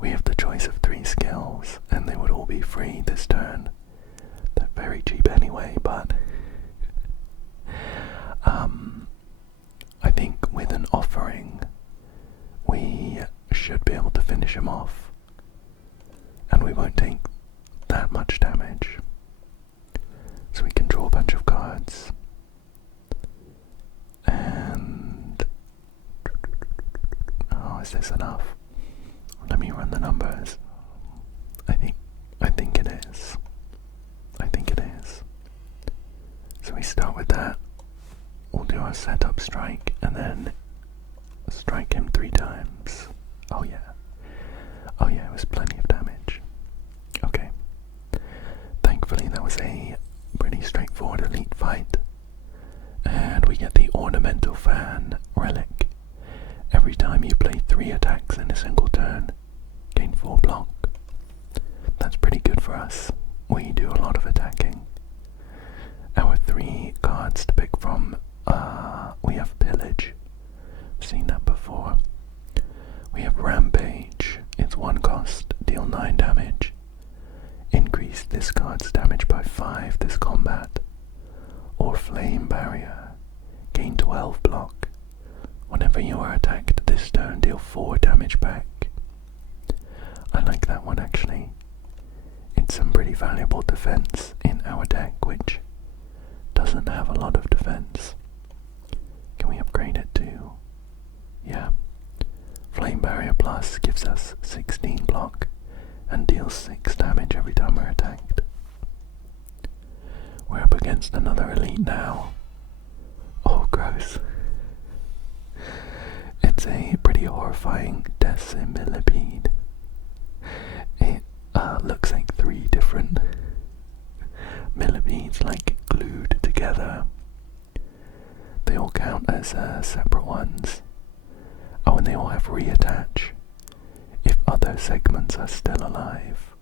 we have the choice of 3 skills, and they would all be free this turn. They're very cheap anyway, but I think with an offering, we should be able to finish him off, and we won't take that much damage. So we can draw a bunch of cards, and is this enough? Let me run the numbers. I think it is. So we start with that. We'll do our setup strike and then strike him 3 times. Oh yeah, it was plenty of damage. Okay. Thankfully that was a pretty straightforward elite fight. And we get the ornamental fan relic. Every time you play 3 attacks in a single turn, gain 4 block. That's pretty good for us. We do a lot of attacking. Our 3 cards to pick from, we have Pillage. I've seen that before. We have Rampage. It's 1 cost, deal 9 damage. Increase this card's damage by 5 this combat. Or Flame Barrier. Gain 12 block. Whenever you are attacked this turn, deal 4 damage back. I like that one actually. It's some pretty valuable defense in our deck, which doesn't have a lot of defense. Can we upgrade it to? Yeah. Flame Barrier Plus gives us 16 block and deals 6 damage every time we're attacked. We're up against another elite now. Oh, gross. It's a pretty horrifying Decimillipede. It looks like 3 different millipedes, like glued together. They all count as separate ones. Oh, and they all have reattach. If other segments are still alive.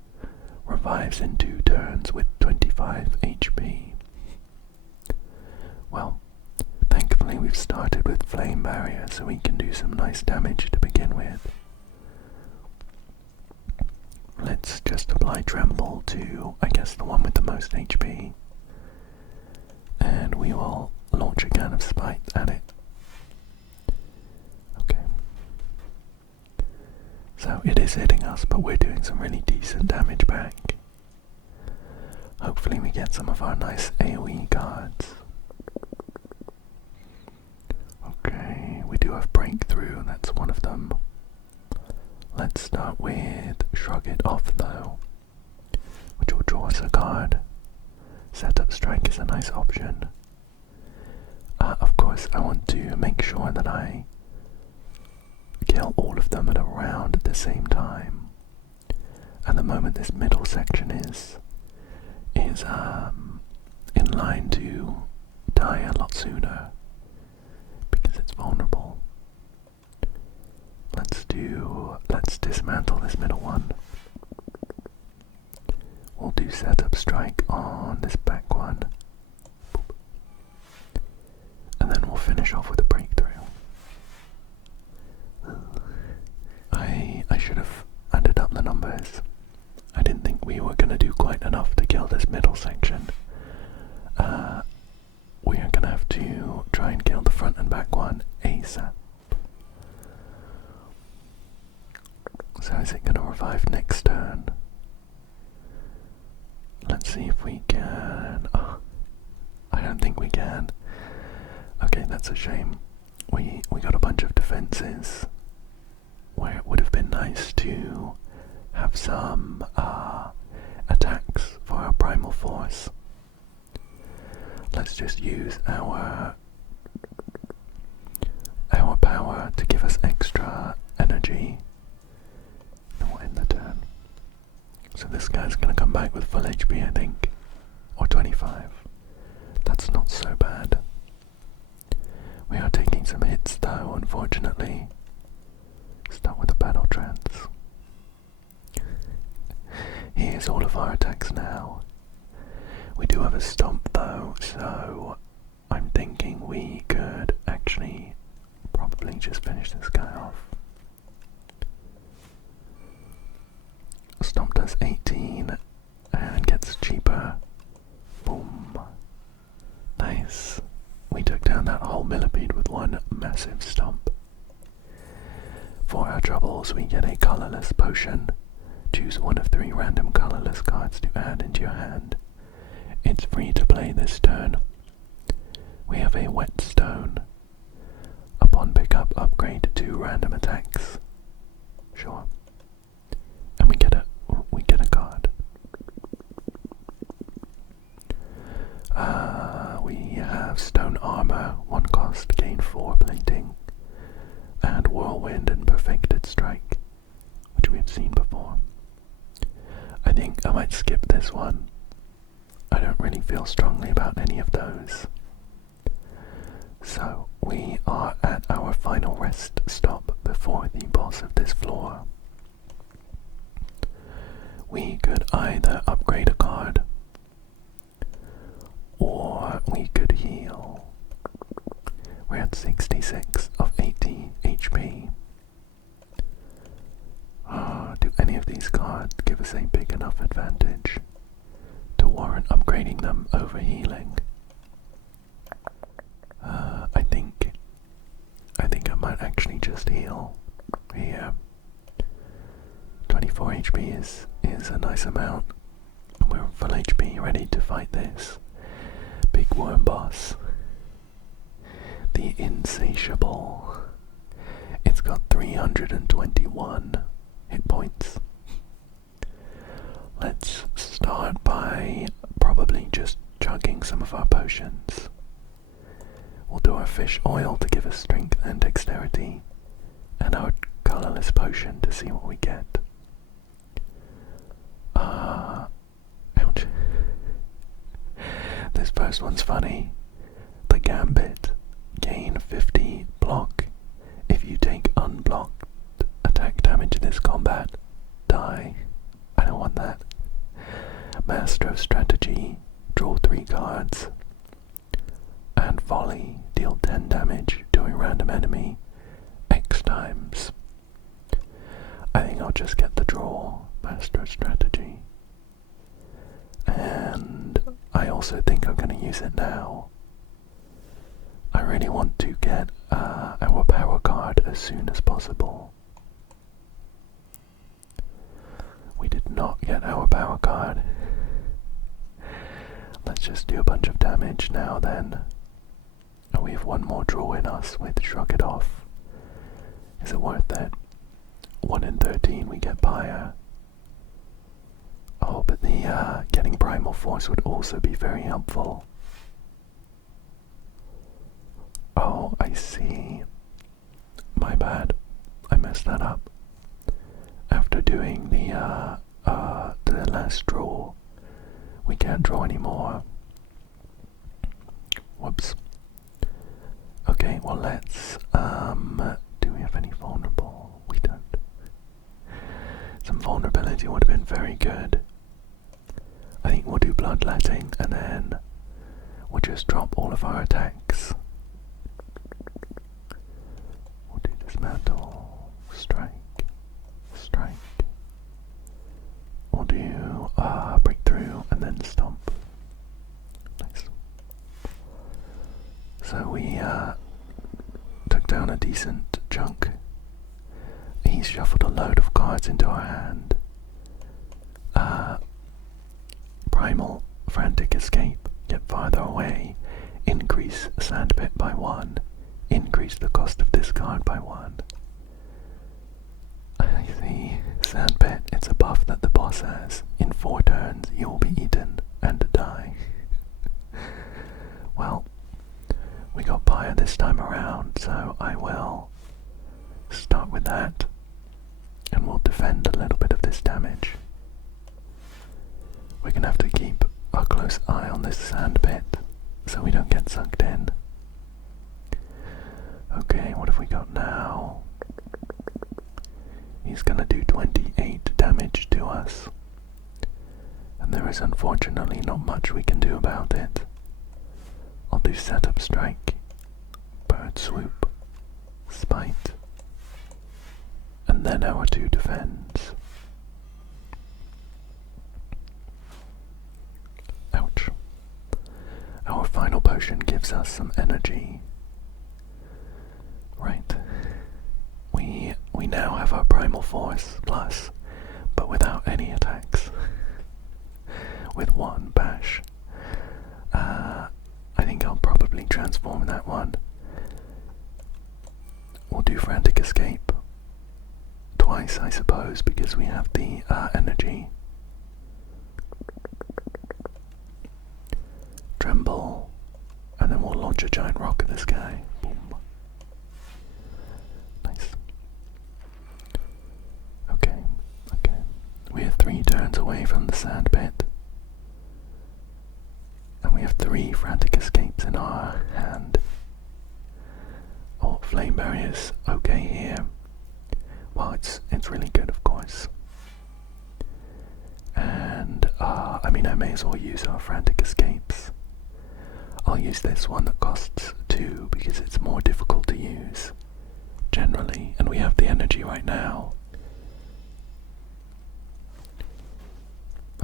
Revives in 2 turns with 25 HP. Well, thankfully we've started with Flame Barrier, so we can do some nice damage to begin with. Let's just apply Tremble to, I guess, the one with the most HP. And we will launch a can of Spite at it. Okay. So it is hitting us, but we're doing some really decent damage back. Hopefully we get some of our nice AoE cards. Okay, we do have Breakthrough, that's one of them. Let's start with Shrug It Off though, which will draw us a card. Setup Strike is a nice option. Of course I want to make sure that I kill all of them at around the same time. At the moment this middle section is in line to die a lot sooner because it's vulnerable. Let's dismantle this middle one. We'll do Setup Strike on this back one. And then we'll finish off with a Breakthrough. I should have added up the numbers. I didn't think we were going to do quite enough to kill this middle section. We are going to have to try and kill the front and back one ASAP. So is it going to revive next turn? Let's see if we can. Oh, I don't think we can. Okay, that's a shame. We got a bunch of defenses where it would have been nice to have some attacks for our primary Primal Force. Let's just use our power to give us extra energy. And we'll end the turn. So this guy's gonna come back with full HP, I think. Or 25. That's not so bad. We are taking some hits though, unfortunately. Start with the battle trance. Here's all of our attacks now. We do have a stomp though, so I'm thinking we could actually probably just finish this guy off. Stomp does 18 and gets cheaper. Boom. Nice. We took down that whole millipede with one massive stomp. For our troubles, we get a colorless potion. Choose one of 3 random colorless cards to add into your hand. It's free to play this turn. We have a whetstone. Upon pickup, upgrade 2 random attacks. Sure. And we get a card. We have stone armor, 1 cost, gain 4 plating, and whirlwind and perfected strike, which we've seen before. I think I might skip this one. I don't really feel strongly about any of those. So we are at our final rest stop before the boss of this floor. We could either upgrade a card, or we could heal. We're at 66 of 80 HP. Do any of these cards give us a big enough advantage to warrant upgrading them over healing? I think I might actually just heal here. 24 HP is a nice amount. We're full HP, ready to fight this big worm boss. The Insatiable. It's got 321 hit points. Let's start by probably just chugging some of our potions. We'll do our fish oil to give us strength and dexterity, and our colorless potion to see what we get. Ouch. This first one's funny. The Gambit. Gain 50 block. If you take unblocked attack damage in this combat, die. I don't want that. Master of Strategy. Draw 3 cards. And Volley. Deal 10 damage to a random enemy X times. I think I'll just get the draw. Master of Strategy. And I also think I'm going to use it now. I really want to get our power card as soon as possible. We did not get our power card. Let's just do a bunch of damage now then. And we have one more draw in us with Shrug It Off. Is it worth it? 1 in 13 we get Pyre. Oh, but the getting Primal Force would also be very helpful. Oh, I see. My bad. I messed that up. After doing the last draw, we can't draw anymore. Whoops. Okay, well let's, do we have any vulnerable? We don't. Some vulnerability would have been very good. I think we'll do Bloodletting, and then we'll just drop all of our attacks. We'll do Dismantle, Strike, Strike. We'll do Breakthrough, and then Stomp. Nice. So we took down a decent chunk. He's shuffled a load of cards into our hand. Primal, Frantic Escape, get farther away, increase Sandpit by 1, increase the cost of this card by 1. I see. Sandpit, it's a buff that the boss has. In 4 turns, you will be eaten and a die. Well, we got Pyre this time around, so I will start with that, and we'll defend a little bit of this damage. We're gonna have to keep a close eye on this sand pit, so we don't get sucked in. Okay, what have we got now? He's gonna do 28 damage to us, and there is unfortunately not much we can do about it. I'll do setup strike, bird swoop, spite, and then our 2 defends. Ouch. Our final potion gives us some energy. Right. We now have our primal force plus, but without any attacks. With 1 bash. I think I'll probably transform that one. We'll do frantic escape twice, I suppose, because we have the energy. Tremble, and then we'll launch a giant rock at this guy. Boom. Nice. Okay. We are 3 turns away from the sand pit, and we have 3 frantic escapes in our hand. Oh, flame barrier's okay here. Well, it's really good, of course. And I may as well use our frantic escapes. I'll use this one that costs 2 because it's more difficult to use generally, and we have the energy right now.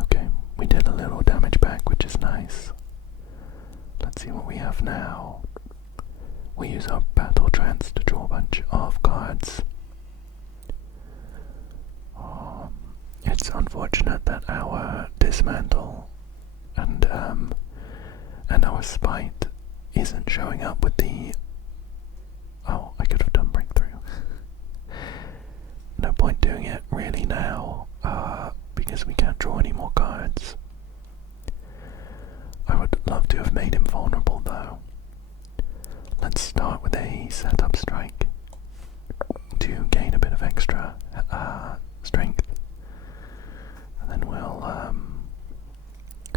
Okay, we did a little damage back, which is nice. Let's see what we have now. We use our battle trance to draw a bunch of cards. It's unfortunate that our dismantle and our spite isn't showing up with the... Oh, I could have done breakthrough. No point doing it really now, because we can't draw any more cards. I would love to have made him vulnerable though. Let's start with a setup strike to gain a bit of extra strength. And then we'll,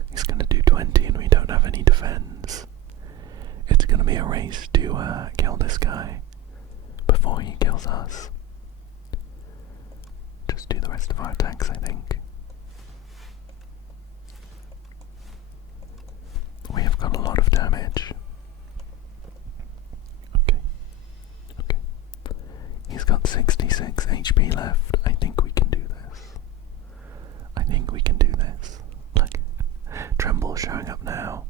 he's gonna do 20 and we don't have any defense. It's gonna be a race to kill this guy before he kills us. Just do the rest of our attacks, I think. We have got a lot of damage. Okay. He's got 66 HP left. I think we can do this. Like, Tremble showing up now.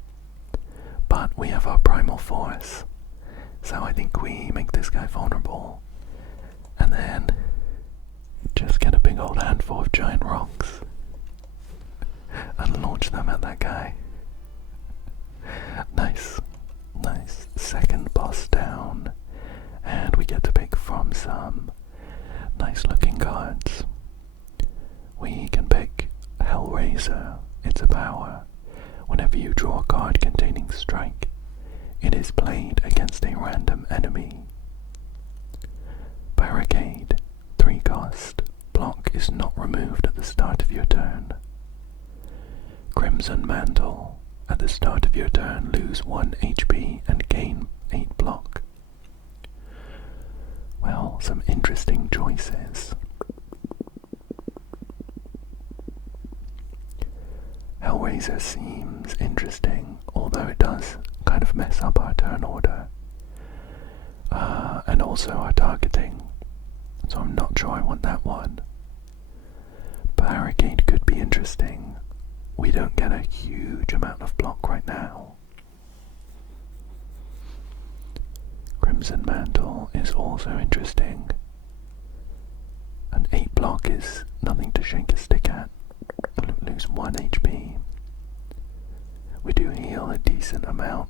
But we have our primal force. So I think we make this guy vulnerable. And then just get a big old handful of giant rocks and launch them at that guy. Nice. Second boss down, and we get to pick from some nice looking cards. We can pick Hellraiser. It's a power. Whenever you draw a card containing strike, it is played against a random enemy. Barricade, 3 cost. Block is not removed at the start of your turn. Crimson Mantle. At the start of your turn, lose 1 HP and gain 8 block. Well, some interesting choices. Hellraiser seems interesting, although it does kind of mess up our turn order. And also our targeting. So I'm not sure I want that one. Barricade could be interesting. We don't get a huge amount of block right now. Crimson Mantle is also interesting. An 8 block is nothing to shake a stick at. Lose 1 HP. We do heal a decent amount.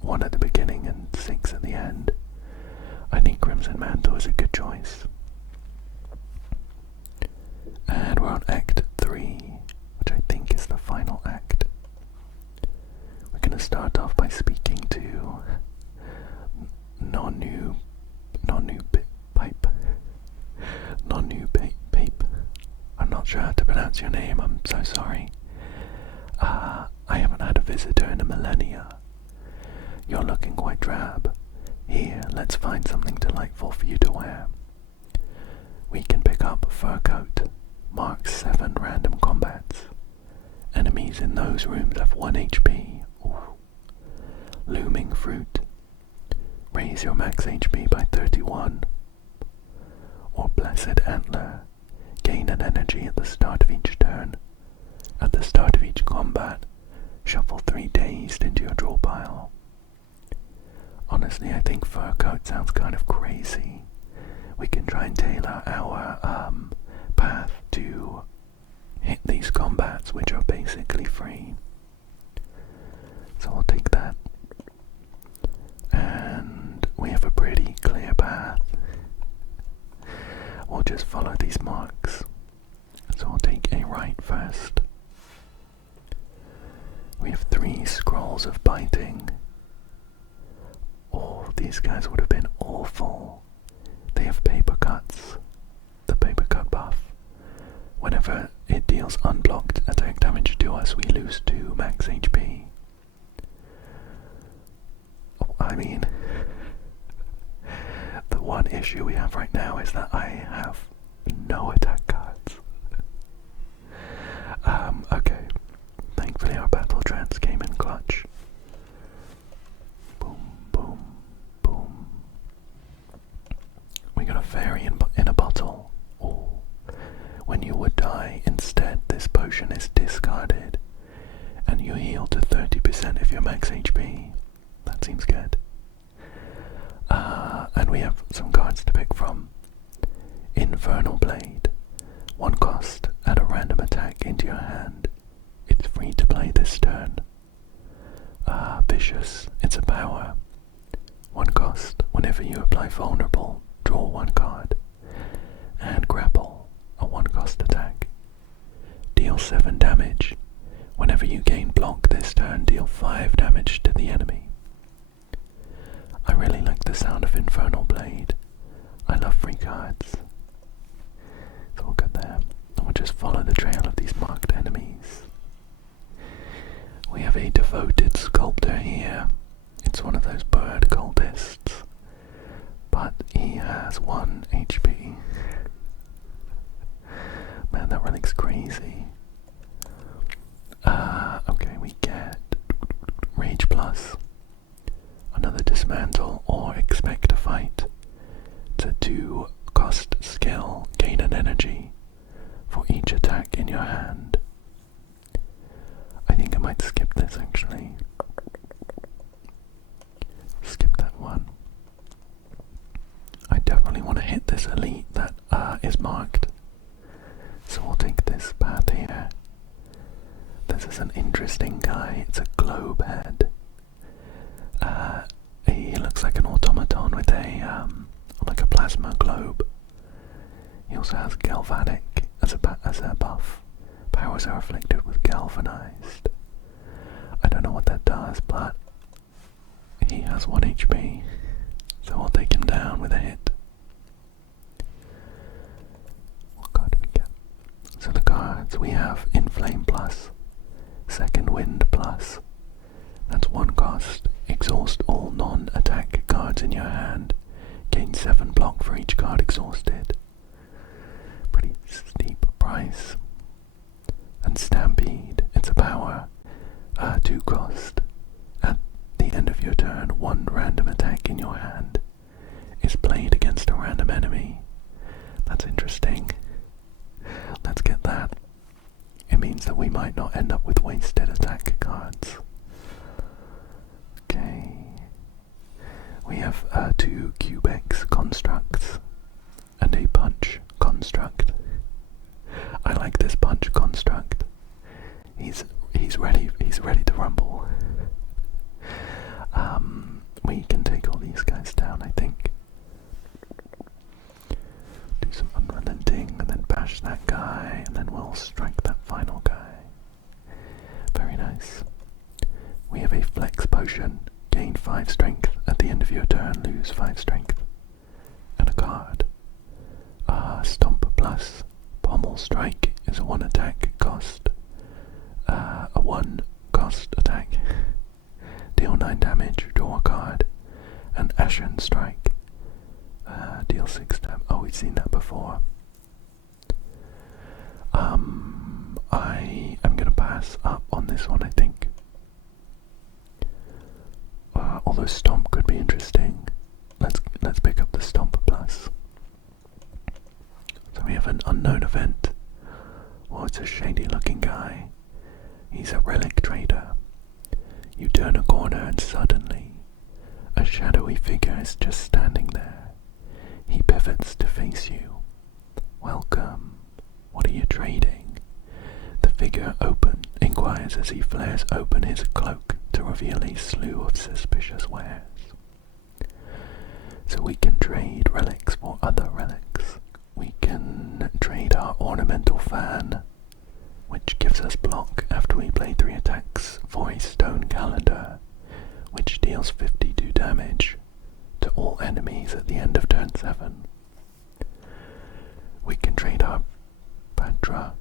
1 at the beginning and 6 at the end. I think Crimson Mantle is a good choice. And we're on Act 3. Which I think is the final act. sure how to pronounce your name, I'm so sorry. I haven't had a visitor in a millennia. You're looking quite drab. Here, let's find something delightful for you to wear. We can pick up a fur coat. Marks 7 random combats. Enemies in those rooms have 1 HP. Ooh. Looming fruit. Raise your max HP by 31. Or Blessed Antler. Gain an energy at the start of each turn. At the start of each combat, shuffle 3 dazed into your draw pile. Honestly, I think fur coat sounds kind of crazy. We can try and tailor our path to hit these combats, which are basically free. So I'll take that. And we have a pretty clear path. We'll just follow these marks. So I'll take a right first. We have 3 scrolls of biting. Oh, these guys would have been awful. They have paper cuts. The paper cut buff. Whenever it deals unblocked attack damage to us, we lose 2 max HP. Oh, I mean, the one issue we have right now is that I have no attack cards. Okay. Thankfully our battle trance came in clutch. Boom, boom, boom. We got a fairy in a bottle. Oh. When you would die, instead this potion is discarded, and you heal to 30% of your max HP. That seems good. And we have some cards to pick from. Infernal Blade. 1 cost, add a random attack into your hand. It's free to play this turn. Vicious. It's a power. 1 cost, whenever you apply Vulnerable, draw 1 card. And Grapple. A 1 cost attack. Deal 7 damage. Whenever you gain block this turn, deal 5 damage to the enemy. I really like the sound of Infernal Blade. I love free cards. It's all good there. And we'll just follow the trail of these marked enemies. We have a devoted sculptor here. It's one of those bird cultists. But he has 1 HP. Man, that relic's crazy. Okay, we get Rage Plus. Another Dismantle or Expect to Fight. It's a 2 cost skill, gain an energy for each attack in your hand. I think I might skip this actually. Skip that one. I definitely want to hit this elite that is marked. So we'll take this path here. This is an interesting guy. It's a globe head. He looks like an automaton with a like a plasma globe. He also has galvanic as a buff. Powers are afflicted with galvanized. I don't know what that does, but he has 1 HP, so I'll take him down with a hit. What card do we get? So the cards we have: Inflame Plus, Second Wind Plus. That's 1 cost. Exhaust all non-attack cards in your hand. Gain 7 block for each card exhausted. Pretty steep price. And Stampede. It's a power. 2 cost. At the end of your turn, 1 random attack in your hand is played against a random enemy. That's interesting. Let's get that. It means that we might not end up with wasted attack cards. Okay. We have 2 Cubex constructs and a punch construct. I like this punch construct. He's ready to rumble. We can take all these guys down, I think. Do some unrelenting and then bash that guy, and then we'll strike that final guy. Very nice. We have a flex potion. Gain 5 strength at the end of your turn, lose 5 strength. And a card. Stomp Plus. Pommel Strike is a 1 attack cost, a 1 cost attack, deal 9 damage, draw a card, and Ashen Strike, deal 6 damage. Oh, we've seen that before. I am going to pass up on this one, I think. Although Stomp could be interesting. Let's pick up the Stomp Plus. So we have an unknown event. Oh, it's a shady looking guy. He's a relic trader. You turn a corner and suddenly a shadowy figure is just standing there. He pivots to face you. Welcome. What are you trading? The figure inquires as he flares open his cloak to reveal a slew of suspicious wares. So we can trade relics for other relics. We can trade our ornamental fan, which gives us block after we play 3 attacks, for a stone calendar, which deals 52 damage to all enemies at the end of turn 7. We can trade our Badra,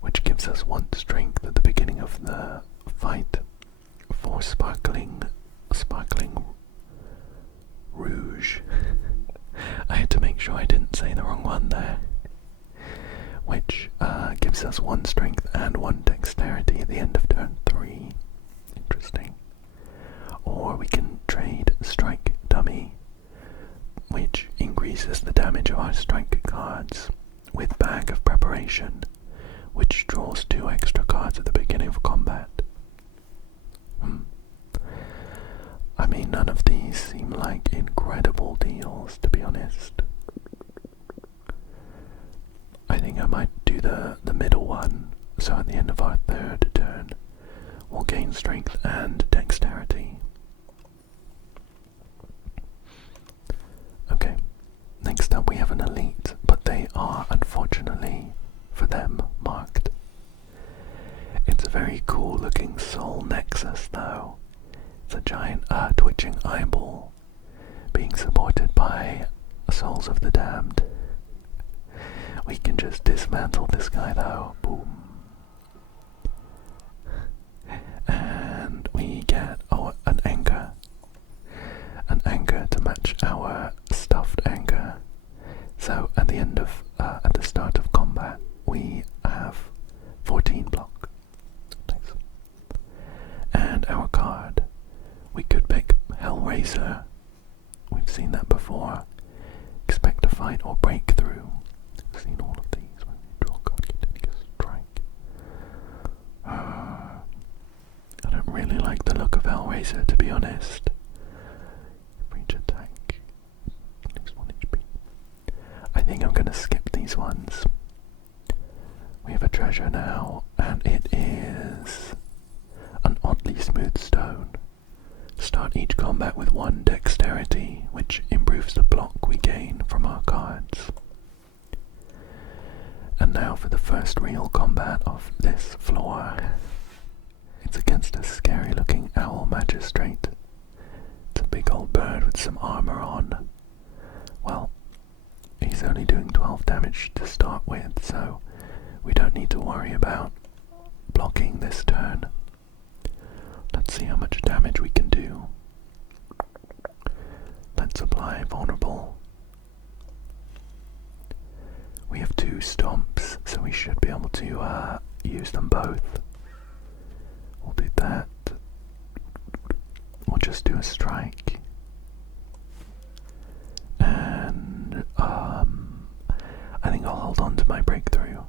which gives us 1 strength at the beginning of the fight, for sparkling rouge. I had to make sure I didn't say the wrong one there. Which gives us 1 strength and 1 dexterity at the end of turn 3. Interesting. Or we can trade Strike Dummy, which increases the damage of our strike cards, with Bag of Preparation, which draws 2 extra cards at the beginning of combat. I mean, none of these seem like incredible deals, to be honest. I think I might do the middle one, so at the end of our 3rd turn, we'll gain strength and dexterity. Okay, next up we have an elite, but they are, unfortunately for them, marked. It's a very cool looking soul nexus though. It's a giant twitching eyeball, being supported by souls of the damned. We can just dismantle this guy though. Boom. And we get an anchor. An anchor to match our stuffed anchor. So at the end of at the start of combat we have 14 block. Nice. And our card. We could pick Hellraiser. We've seen that before. Expect a fight or breakthrough. We've seen all of these. When you draw a card, you take a strike. I don't really like the look of Hellraiser, to be honest. Breach attack. Next 1 HP. I think I'm gonna skip these ones. We have a treasure now, and it is an oddly smooth stone. Start each combat with 1 dexterity, which improves the block we gain from our cards. And now for the first real combat of this floor. It's against a scary looking owl magistrate. It's a big old bird with some armor on. Well, he's only doing 12 damage to start with, so we don't need to worry about blocking this turn. Let's see how much damage we can do. Let's apply vulnerable. We have 2 stomps, so we should be able to use them both. We'll do that. We'll just do a strike. And I think I'll hold on to my breakthrough.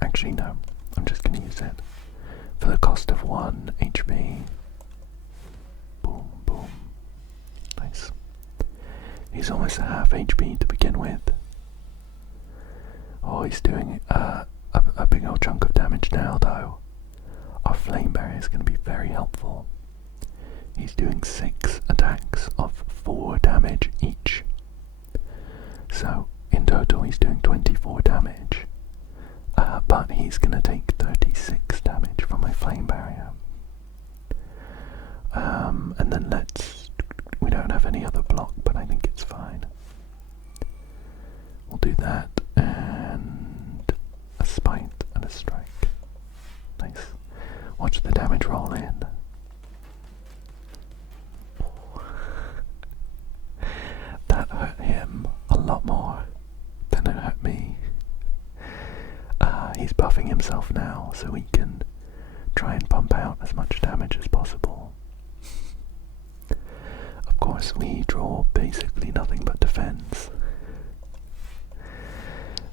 Actually no, I'm just going to use it. For the cost of 1 HP. Boom, boom. Nice. He's almost at half HP to begin with. Oh, he's doing a big old chunk of damage now though. Our flame barrier is going to be very helpful. He's doing 6 attacks of 4 damage each. So in total he's doing 24 damage. But he's going to take 36 damage from my flame barrier. And then we don't have any other block, but I think it's fine. We'll do that, and watch the damage roll in. That hurt him a lot more than it hurt me. He's buffing himself now so he can try and pump out as much damage as possible. Of course, we draw basically nothing but defense.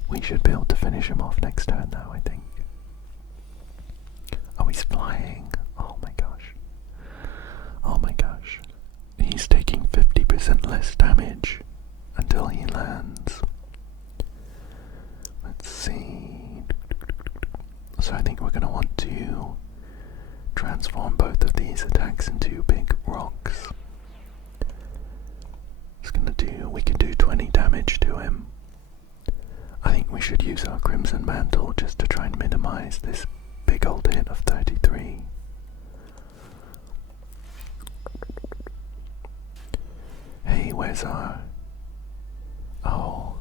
We should be able to finish him off next turn though, I think. Oh, he's flying. Oh my gosh. Oh my gosh. He's taking 50% less damage until he lands. Let's see. So I think we're going to want to transform both of these attacks into big rocks. We can do 20 damage to him. I think we should use our Crimson Mantle just to try and minimize this big old hit of 33. Hey, where's our... Oh,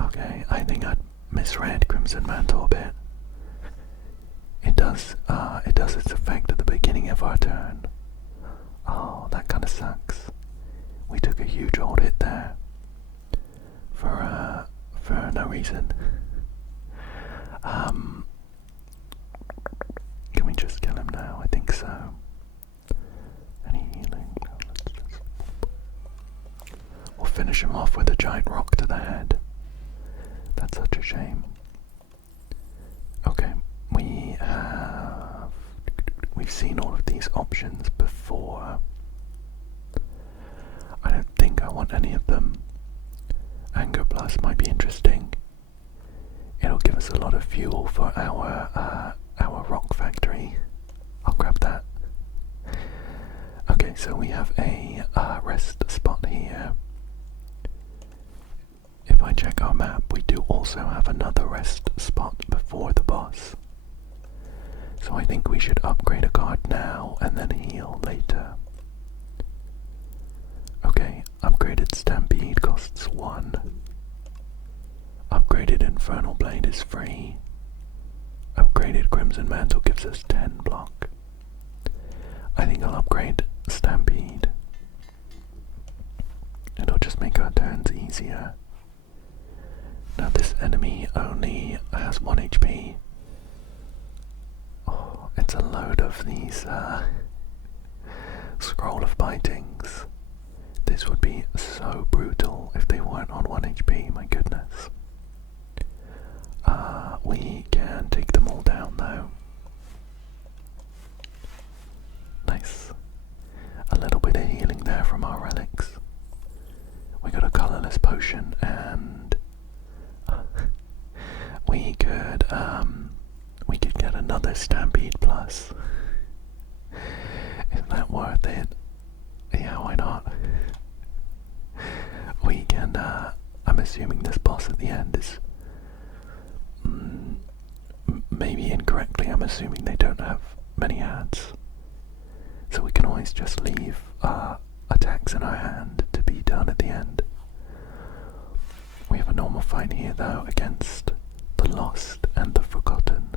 okay, I think I misread Crimson Mantle a bit. It does its effect at the beginning of our turn. Oh, that kinda sucks. We took a huge old hit there. For no reason. Can we just kill him now? I think so. Any healing? No, we'll finish him off with a giant rock to the head. That's such a shame. Okay, we've seen all of these options before. I don't think I want any of them. Anger Plus might be interesting. It'll give us a lot of fuel for our rock factory. I'll grab that. Okay, so we have a rest spot here. If I check our map, we do also have another rest spot before the boss. So I think we should upgrade a card now and then heal later. Okay, upgraded Stampede costs 1. Upgraded Infernal Blade is free. Upgraded Crimson Mantle gives us 10 block. I think I'll upgrade Stampede. It'll just make our turns easier. Now this enemy only has 1 HP. Oh, it's a load of these Scroll of Bitings. This would be so brutal if they weren't on 1 HP, my goodness. We can take them all down though. Nice. A little bit of healing there from our relics. We got a colorless potion and we could get another Stampede Plus. Isn't that worth it? Yeah, why not? We can, I'm assuming this boss at the end is, maybe incorrectly, I'm assuming they don't have many ads. So we can always just leave attacks in our hand to be done at the end. We have a normal fight here though against the Lost and the Forgotten.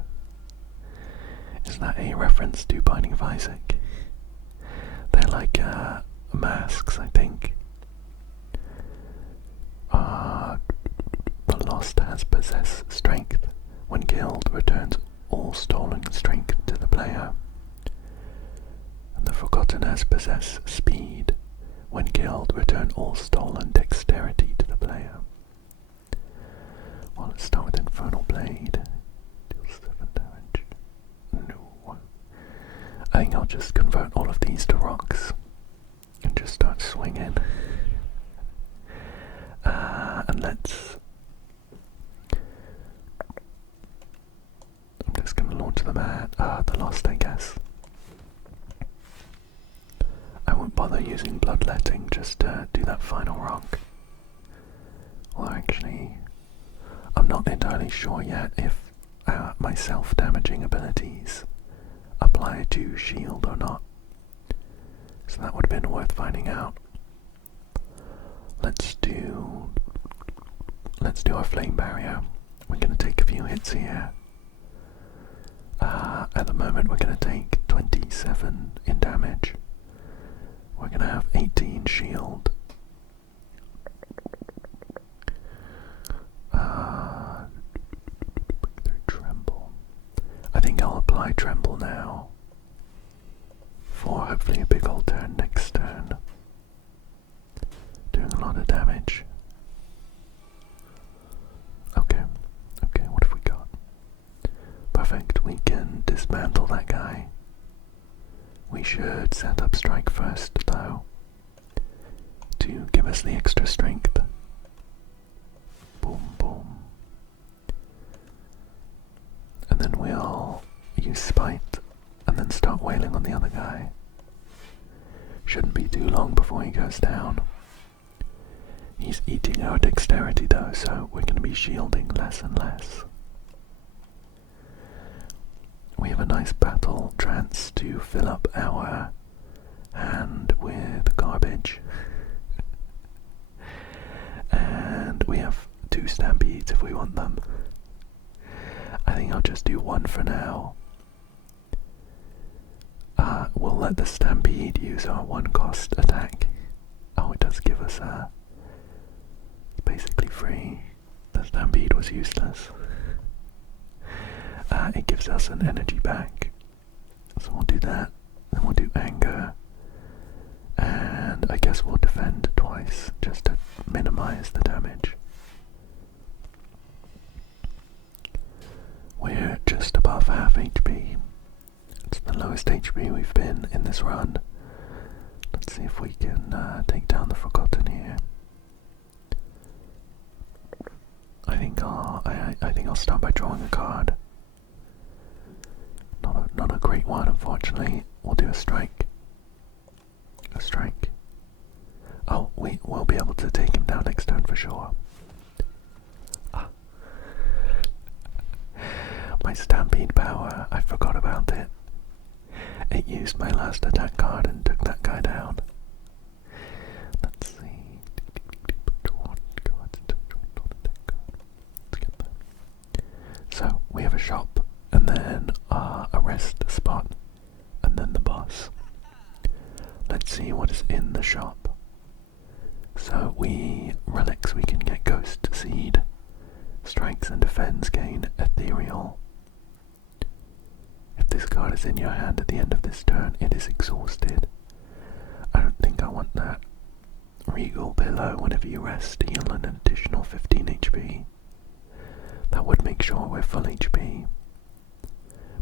Is that a reference to Binding of Isaac? They're like masks, I think. The Lost has possess strength. When killed, returns all stolen strength to the player. And the Forgotten has possess speed. When killed, return all stolen dexterity to the player. Well, let's start with Infernal Blade. Deals 7 damage. No. I think I'll just convert all of these to rocks and just start swinging. And let's... I'm just going to launch them at the Lost, I guess. I won't bother using Bloodletting, just do that final rock. Well, actually, I'm not entirely sure yet if my self-damaging abilities apply to shield or not. So that would have been worth finding out. Let's do our flame barrier. We're going to take a few hits here. At the moment we're going to take 27 in damage. We're going to have 18 shield. Tremble. I think I'll apply Tremble now for hopefully a big old turn next turn. Doing a lot of damage. Okay, what have we got? Perfect, we can dismantle that guy. We should set up Strike first though, to give us the extra strength. Boom, boom. And then we'll use Spite, and then start wailing on the other guy. Shouldn't be too long before he goes down. He's eating our dexterity though, so we're going to be shielding less and less. We have a nice battle trance to fill up our hand with garbage. And we have 2 stampedes if we want them. I think I'll just do 1 for now. We'll let the stampede use our 1 cost attack. Oh, it does give us a... basically free. The stampede was useless. It gives us an energy back. So we'll do that. Then we'll do anger. And I guess we'll defend twice just to minimize the damage. We're just above half HP. It's the lowest HP we've been in this run. Let's see if we can take down the Forgotten here. I think I'll start by drawing a card. Not a great one, unfortunately. We'll do a strike. A strike. Oh, we'll be able to take him down next turn for sure. My Stampede power, I forgot about it. It used my last attack card and took that guy down. Let's see. So, we have a shop, and then a rest spot, and then the boss. Let's see what is in the shop. So, relics, we can get Ghost Seed. Strikes and defends gain Ethereal. If this card is in your hand at the end of this turn, it is exhausted. I don't think I want that. Regal Pillow, whenever you rest, heal an additional 15 HP. That would make sure we're full HP.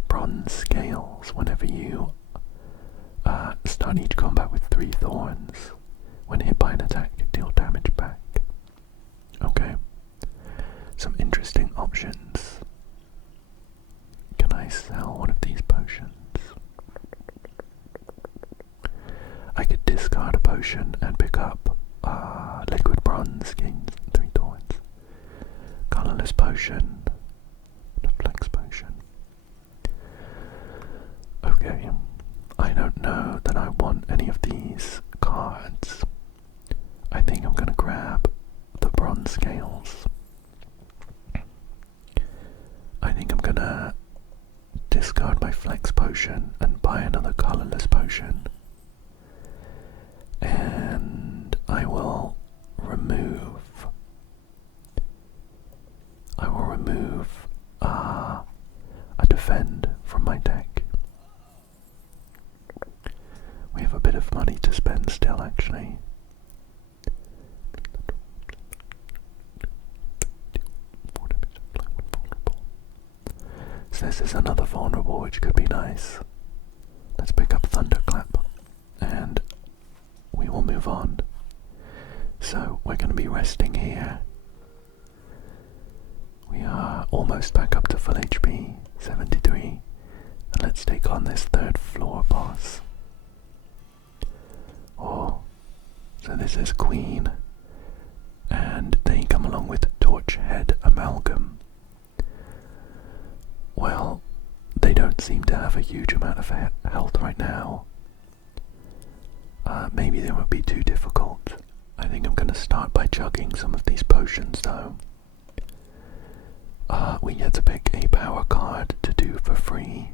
Bronze Scales, whenever you start each combat with 3 thorns. When hit by an attack, deal damage back. Okay. Some interesting options. Can I sell one of these potions? I could discard a potion and pick up liquid bronze, gains 3 thorns. Colorless potion, and a flex potion. Okay, I don't know that I want any of these cards. I think I'm gonna grab the bronze scales. I think I'm gonna discard my flex potion and buy another colorless potion. And I will remove a defend from my deck. We have a bit of money to spend still, actually. So this is another vulnerable, which could be nice. Let's pick up Thunderclap, and we will move on. So we're going to be resting here. We are almost back up to full HP, 73, and let's take on this 3rd floor boss. Oh, so this is Queen, and they come along with Torchhead Amalgam. Well, they don't seem to have a huge amount of health right now. Maybe they won't be too difficult. I think I'm going to start by chugging some of these potions though. We get to pick a power card to do for free.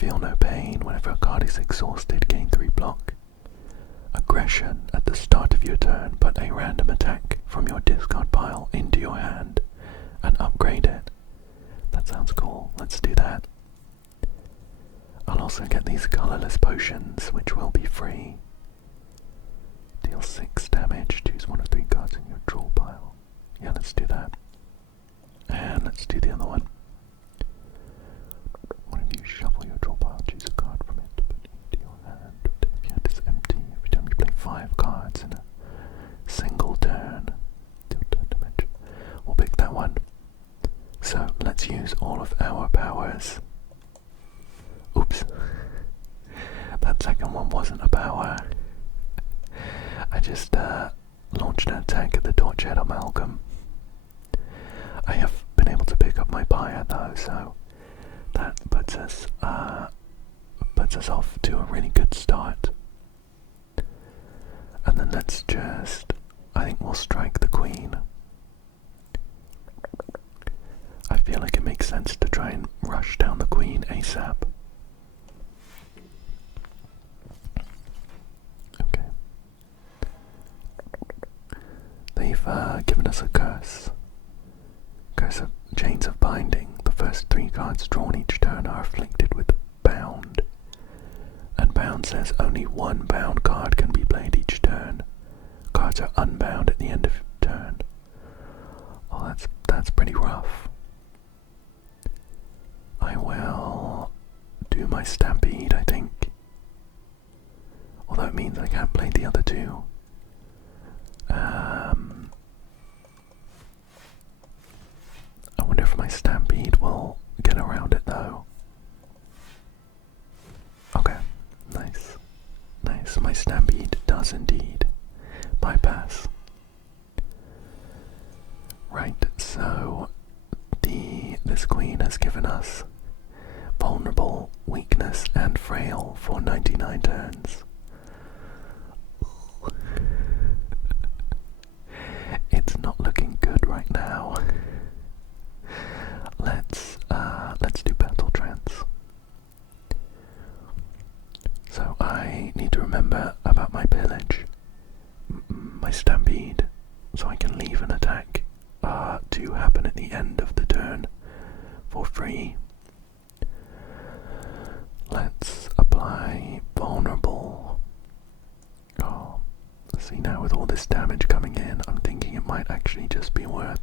Feel no pain. Whenever a card is exhausted, gain 3 block. Aggression. At the start of your turn, put a random attack from your discard pile into your hand and upgrade it. That sounds cool. Let's do that. I'll also get these colorless potions, which will be free. Deal 6 damage. Choose one of 3 cards in your draw pile. Yeah, let's do that. And let's do the other one. When you shuffle your draw pile, choose a card from it to put into your hand. If your hand is empty, every time you play 5 cards in a single turn, deal 10 damage. We'll pick that one. So let's use all of our powers. Oops. That second one wasn't a power. I just launched an attack at the Torchhead Amalgam. I have been able to pick up my pyre though, so that puts us off to a really good start. And then let's just, I think we'll strike the Queen. I feel like it makes sense to try and rush down the Queen ASAP. Okay. They've given us a curse. Curse of Chains of Binding. The first 3 cards drawn each turn are afflicted with Bound. And Bound says only 1 bound card can be played each turn. Cards are unbound at the end of turn. Oh, that's pretty rough. I will do my Stampede, I think. Although it means I can't play the other 2. I wonder if my Stampede will get around it though. Okay, nice. Nice, my Stampede does indeed bypass. Right, so this Queen has given us Vulnerable, Weakness, and Frail for 99 turns. It's not looking good right now. Let's do Battle Trance. So I need to remember about my pillage, my Stampede, so I can leave an attack to happen at the end of the turn for free. Let's apply Vulnerable. Oh, see, now with all this damage coming in, I'm thinking it might actually just be worth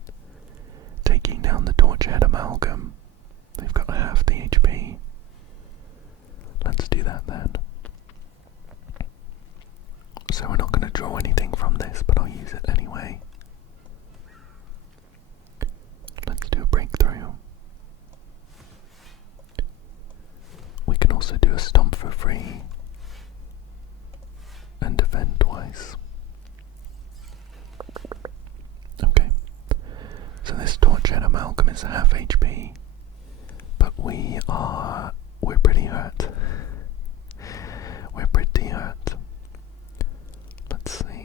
taking down the Torchhead Amalgam. They've got half the HP. Let's do that then. So we're not going to draw anything from this, but I'll use it anyway. Let's do a breakthrough. We can also do a stomp for free and defend twice. Okay, so this Torchhead Amalgam is half HP, but we're pretty hurt. We're pretty hurt. Let's see.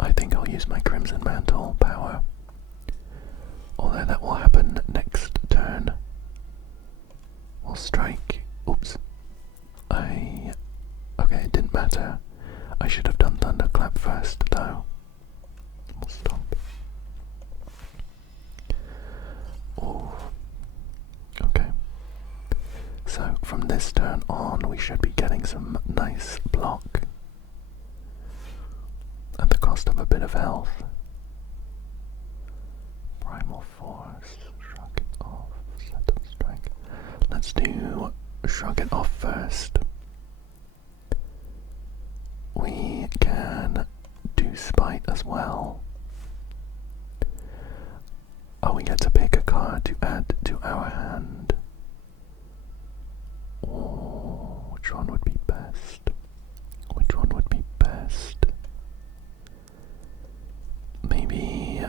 I think I'll use my Crimson Mantle power, although that will happen next turn. We'll strike. Oops. Okay, it didn't matter. I should have done Thunderclap first, though. We'll stop. Oh. Okay. So, from this turn on, we should be getting some nice block. At the cost of a bit of health. Primal Force. Shrug it off. Set up strike. Let's do Shrug it off first. We can do Spite as well. Oh, we get to pick a card to add to our hand. Oh, which one would be best? Which one would be best? Maybe,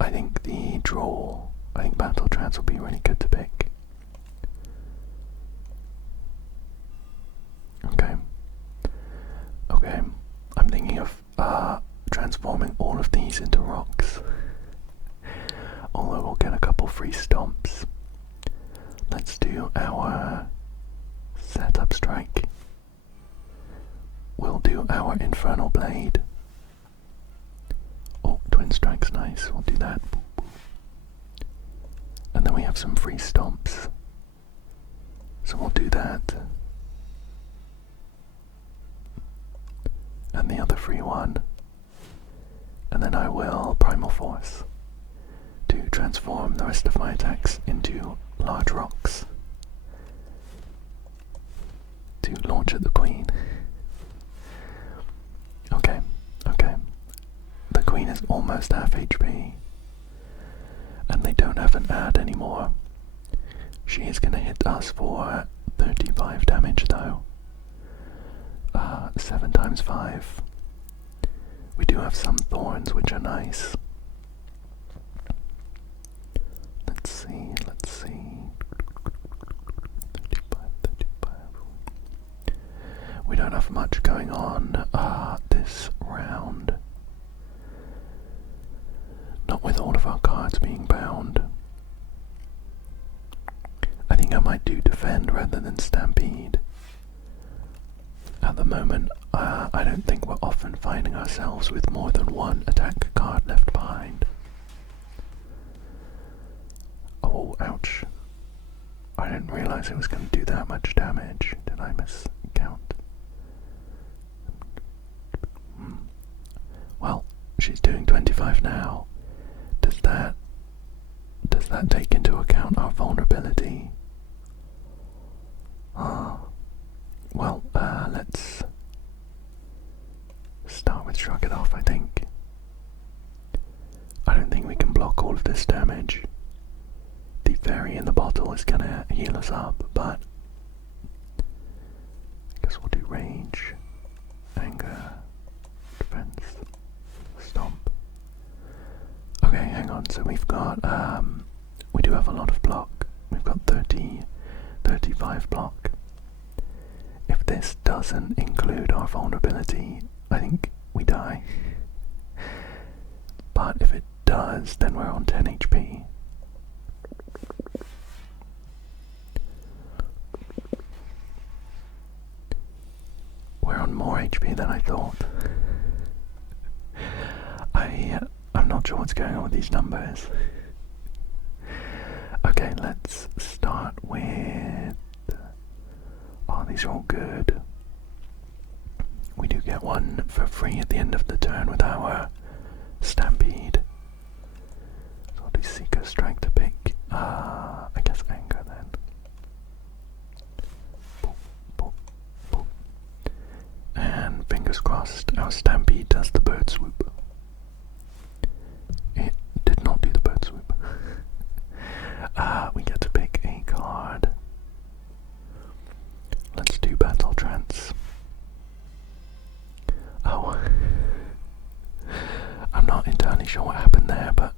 I think the draw. I think Battle Trance will be really good to pick. Okay, I'm thinking of transforming all of these into rocks. Although we'll get a couple couple free stomps. Let's do our setup strike. We'll do our Infernal Blade. Oh, Twin Strike's nice, we'll do that. And then we have some free stomps. So we'll do that. And the other free one. And then I will Primal Force to transform the rest of my attacks into large rocks to launch at the Queen. Okay. The Queen is almost half HP, and they don't have an ad anymore. She is going to hit us for 35 damage though. 7 times 5. We do have some thorns which are nice. Let's see. 35. We don't have much going on this round. Not with all of our cards being bound. I think I might do defend rather than stampede. At the moment, I don't think we're often finding ourselves with more than one attack card left behind. Oh, ouch. I didn't realize it was going to do that much damage. Did I miscount? Well, she's doing 25 now. Does that take into account our vulnerability? Well, let's start with Shrug It Off, I think. I don't think we can block all of this damage. The fairy in the bottle is gonna heal us up, but I guess we'll do Rage, Anger, Defense, Stomp. Okay, hang on, so we've got, we do have a lot of block. We've got 35 block. If this doesn't include our vulnerability, I think we die. But if it does, then we're on 10 HP. We're on more HP than I thought. I'm not sure what's going on with these numbers. Okay, let's start with... Oh, these are all good. We do get one for free at the end of the turn with our Stampede. So I'll do Seeker Strike to pick, I guess Anger then. Boop, boop, boop. And fingers crossed our Stampede does the Bird Swoop. It did not do the Bird Swoop. We get to pick a card. Let's do Battle Trance. Oh, I'm not entirely sure what happened there, but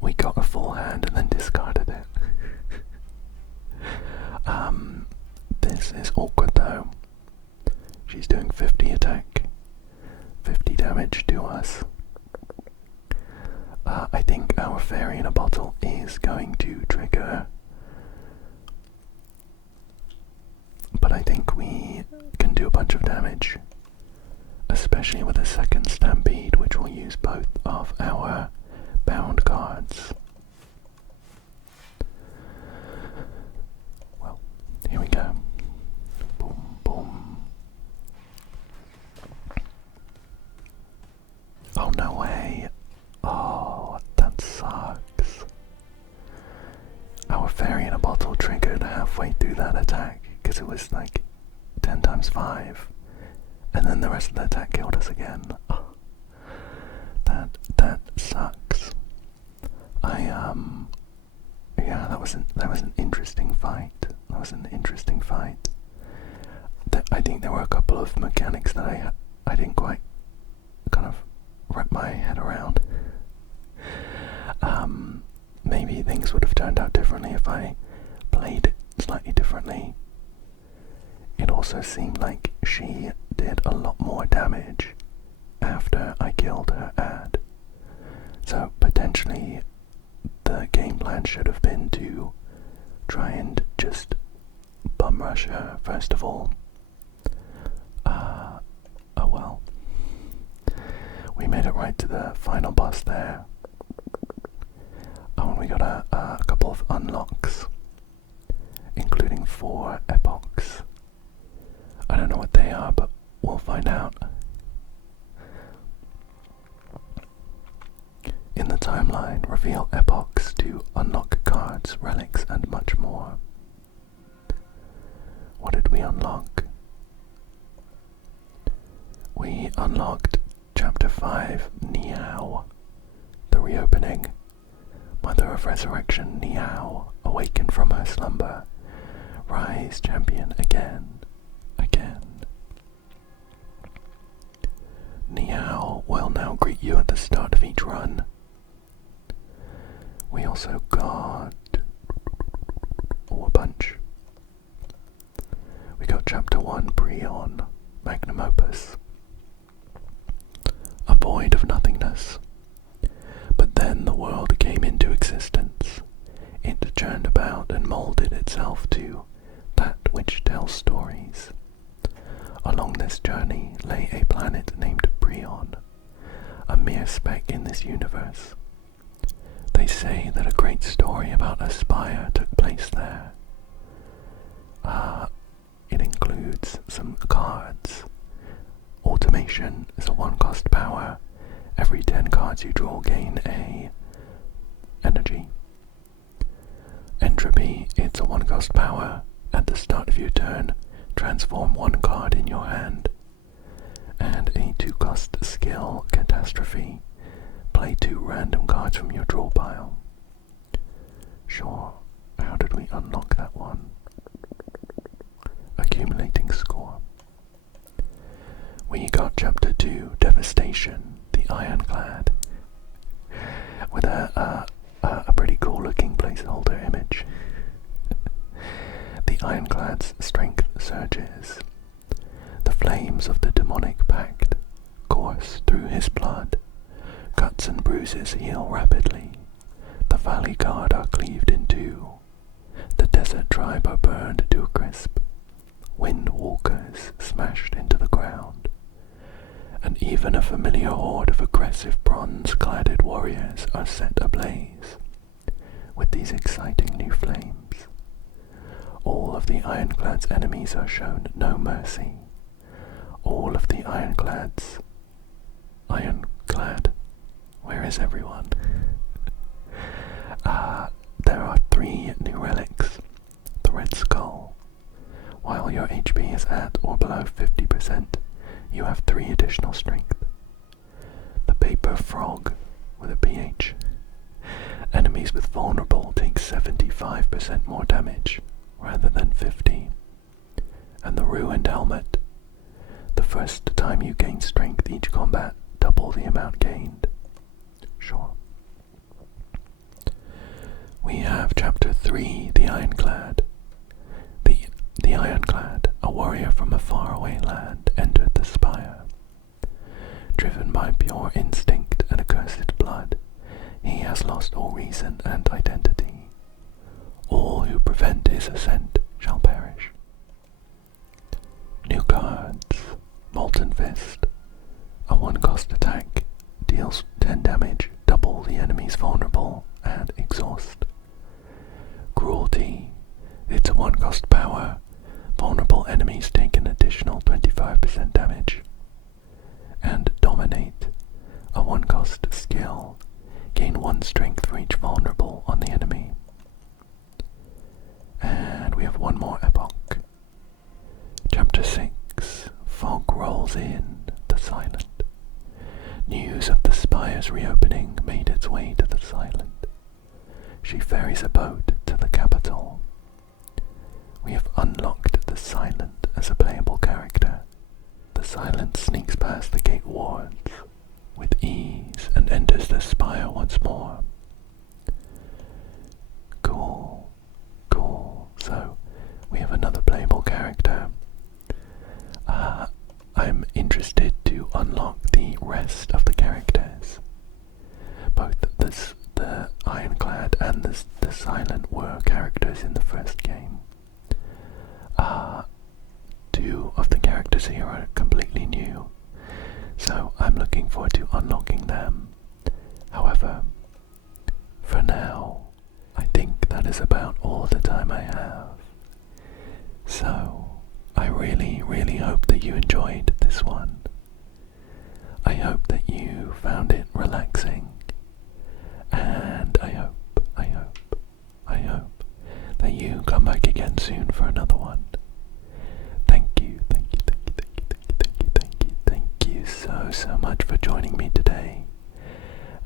we got a full hand and then discarded it. This is awkward though. She's doing 50 attack, 50 damage to us. I think our fairy in a bottle is going to trigger, but I think we can do a bunch of damage, especially with a second Stampede, which will use both of our bound cards. Well, here we go. Boom, boom. Oh, no way. Oh, that sucks. Our fairy in a bottle triggered halfway through that attack, because it was like 10 times 5. And then the rest of the attack killed us again. Oh, that sucks. Yeah, that was an interesting fight. I think there were a couple of mechanics that I didn't quite kind of wrap my head around. Maybe things would have turned out differently if I played it slightly differently. It also seemed like she did a lot more damage after I killed her ad. So potentially the game plan should have been to try and just bum rush her first of all. Oh well. We made it right to the final boss there. Oh, and we got a couple of unlocks, including 4 epochs. I don't know what they are, but we'll find out. In the timeline, reveal epochs to unlock cards, relics, and much more. What did we unlock? We unlocked Chapter 5, Niao, the reopening. Mother of Resurrection, Niao, awaken from her slumber. Rise, champion, again. Niao will now greet you at the start of each run. We also got a bunch. We got Chapter 1, Prion, Magnum Opus. A void of nothingness. But then the world came into existence. It turned about and molded itself to that which tells stories. Along this journey lay a planet named Prion, a mere speck in this universe. They say that a great story about a spire took place there. It includes some cards. Automation is a 1-cost power. Every 10 cards you draw gain a energy. Entropy, it's a 1-cost power. At the start of your turn, transform 1 card in your hand. And a 2-cost skill, Catastrophe. Play 2 random cards from your draw pile. Sure, how did we unlock that one? Accumulating score. We got Chapter 2, Devastation, the Ironclad, with a pretty cool looking placeholder image. The Ironclad's strength surges. The flames of the demonic pact course through his blood. Cuts and bruises heal rapidly. The Valley Guard are cleaved in two. The desert tribe are burned to a crisp. Wind walkers smashed into the ground. And even a familiar horde of aggressive bronze-cladded warriors are set ablaze with these exciting new flames. All of the Ironclad's enemies are shown no mercy. All of the Ironclad, where is everyone? There are 3 new relics. The Red Skull. While your HP is at or below 50%, you have 3 additional strength. The Paper Frog, with a PH. Enemies with Vulnerable take 75% more damage, rather than 50. And the Ruined Helmet. The first time you gain strength each combat, double the amount gained. Sure. We have Chapter 3, the Ironclad. The Ironclad, a warrior from a faraway land, entered the spire. Driven by pure instinct and accursed blood, he has lost all reason and identity. All who prevent his ascent shall perish. New cards. Molten Fist. A 1-cost attack. Deals 10 damage, double the enemy's vulnerable, and exhaust. Cruelty. It's a 1-cost power. Vulnerable enemies take an additional 25% damage. And Dominate. A 1-cost skill. Gain 1 strength for each vulnerable on the enemy. And we have one more epoch. Chapter 6. Fog rolls in, the silent. News of the spire's reopening made its way to the silent. She ferries a boat to the capital. We have unlocked the silent as a playable character. The silent sneaks past the gate wards with ease and enters the spire once more. Cool. So, we have another playable character. I'm interested to unlock the rest of the characters. Both the Ironclad enjoyed this one. I hope that you found it relaxing, and I hope that you come back again soon for another one. Thank you so much for joining me today,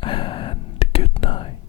and good night.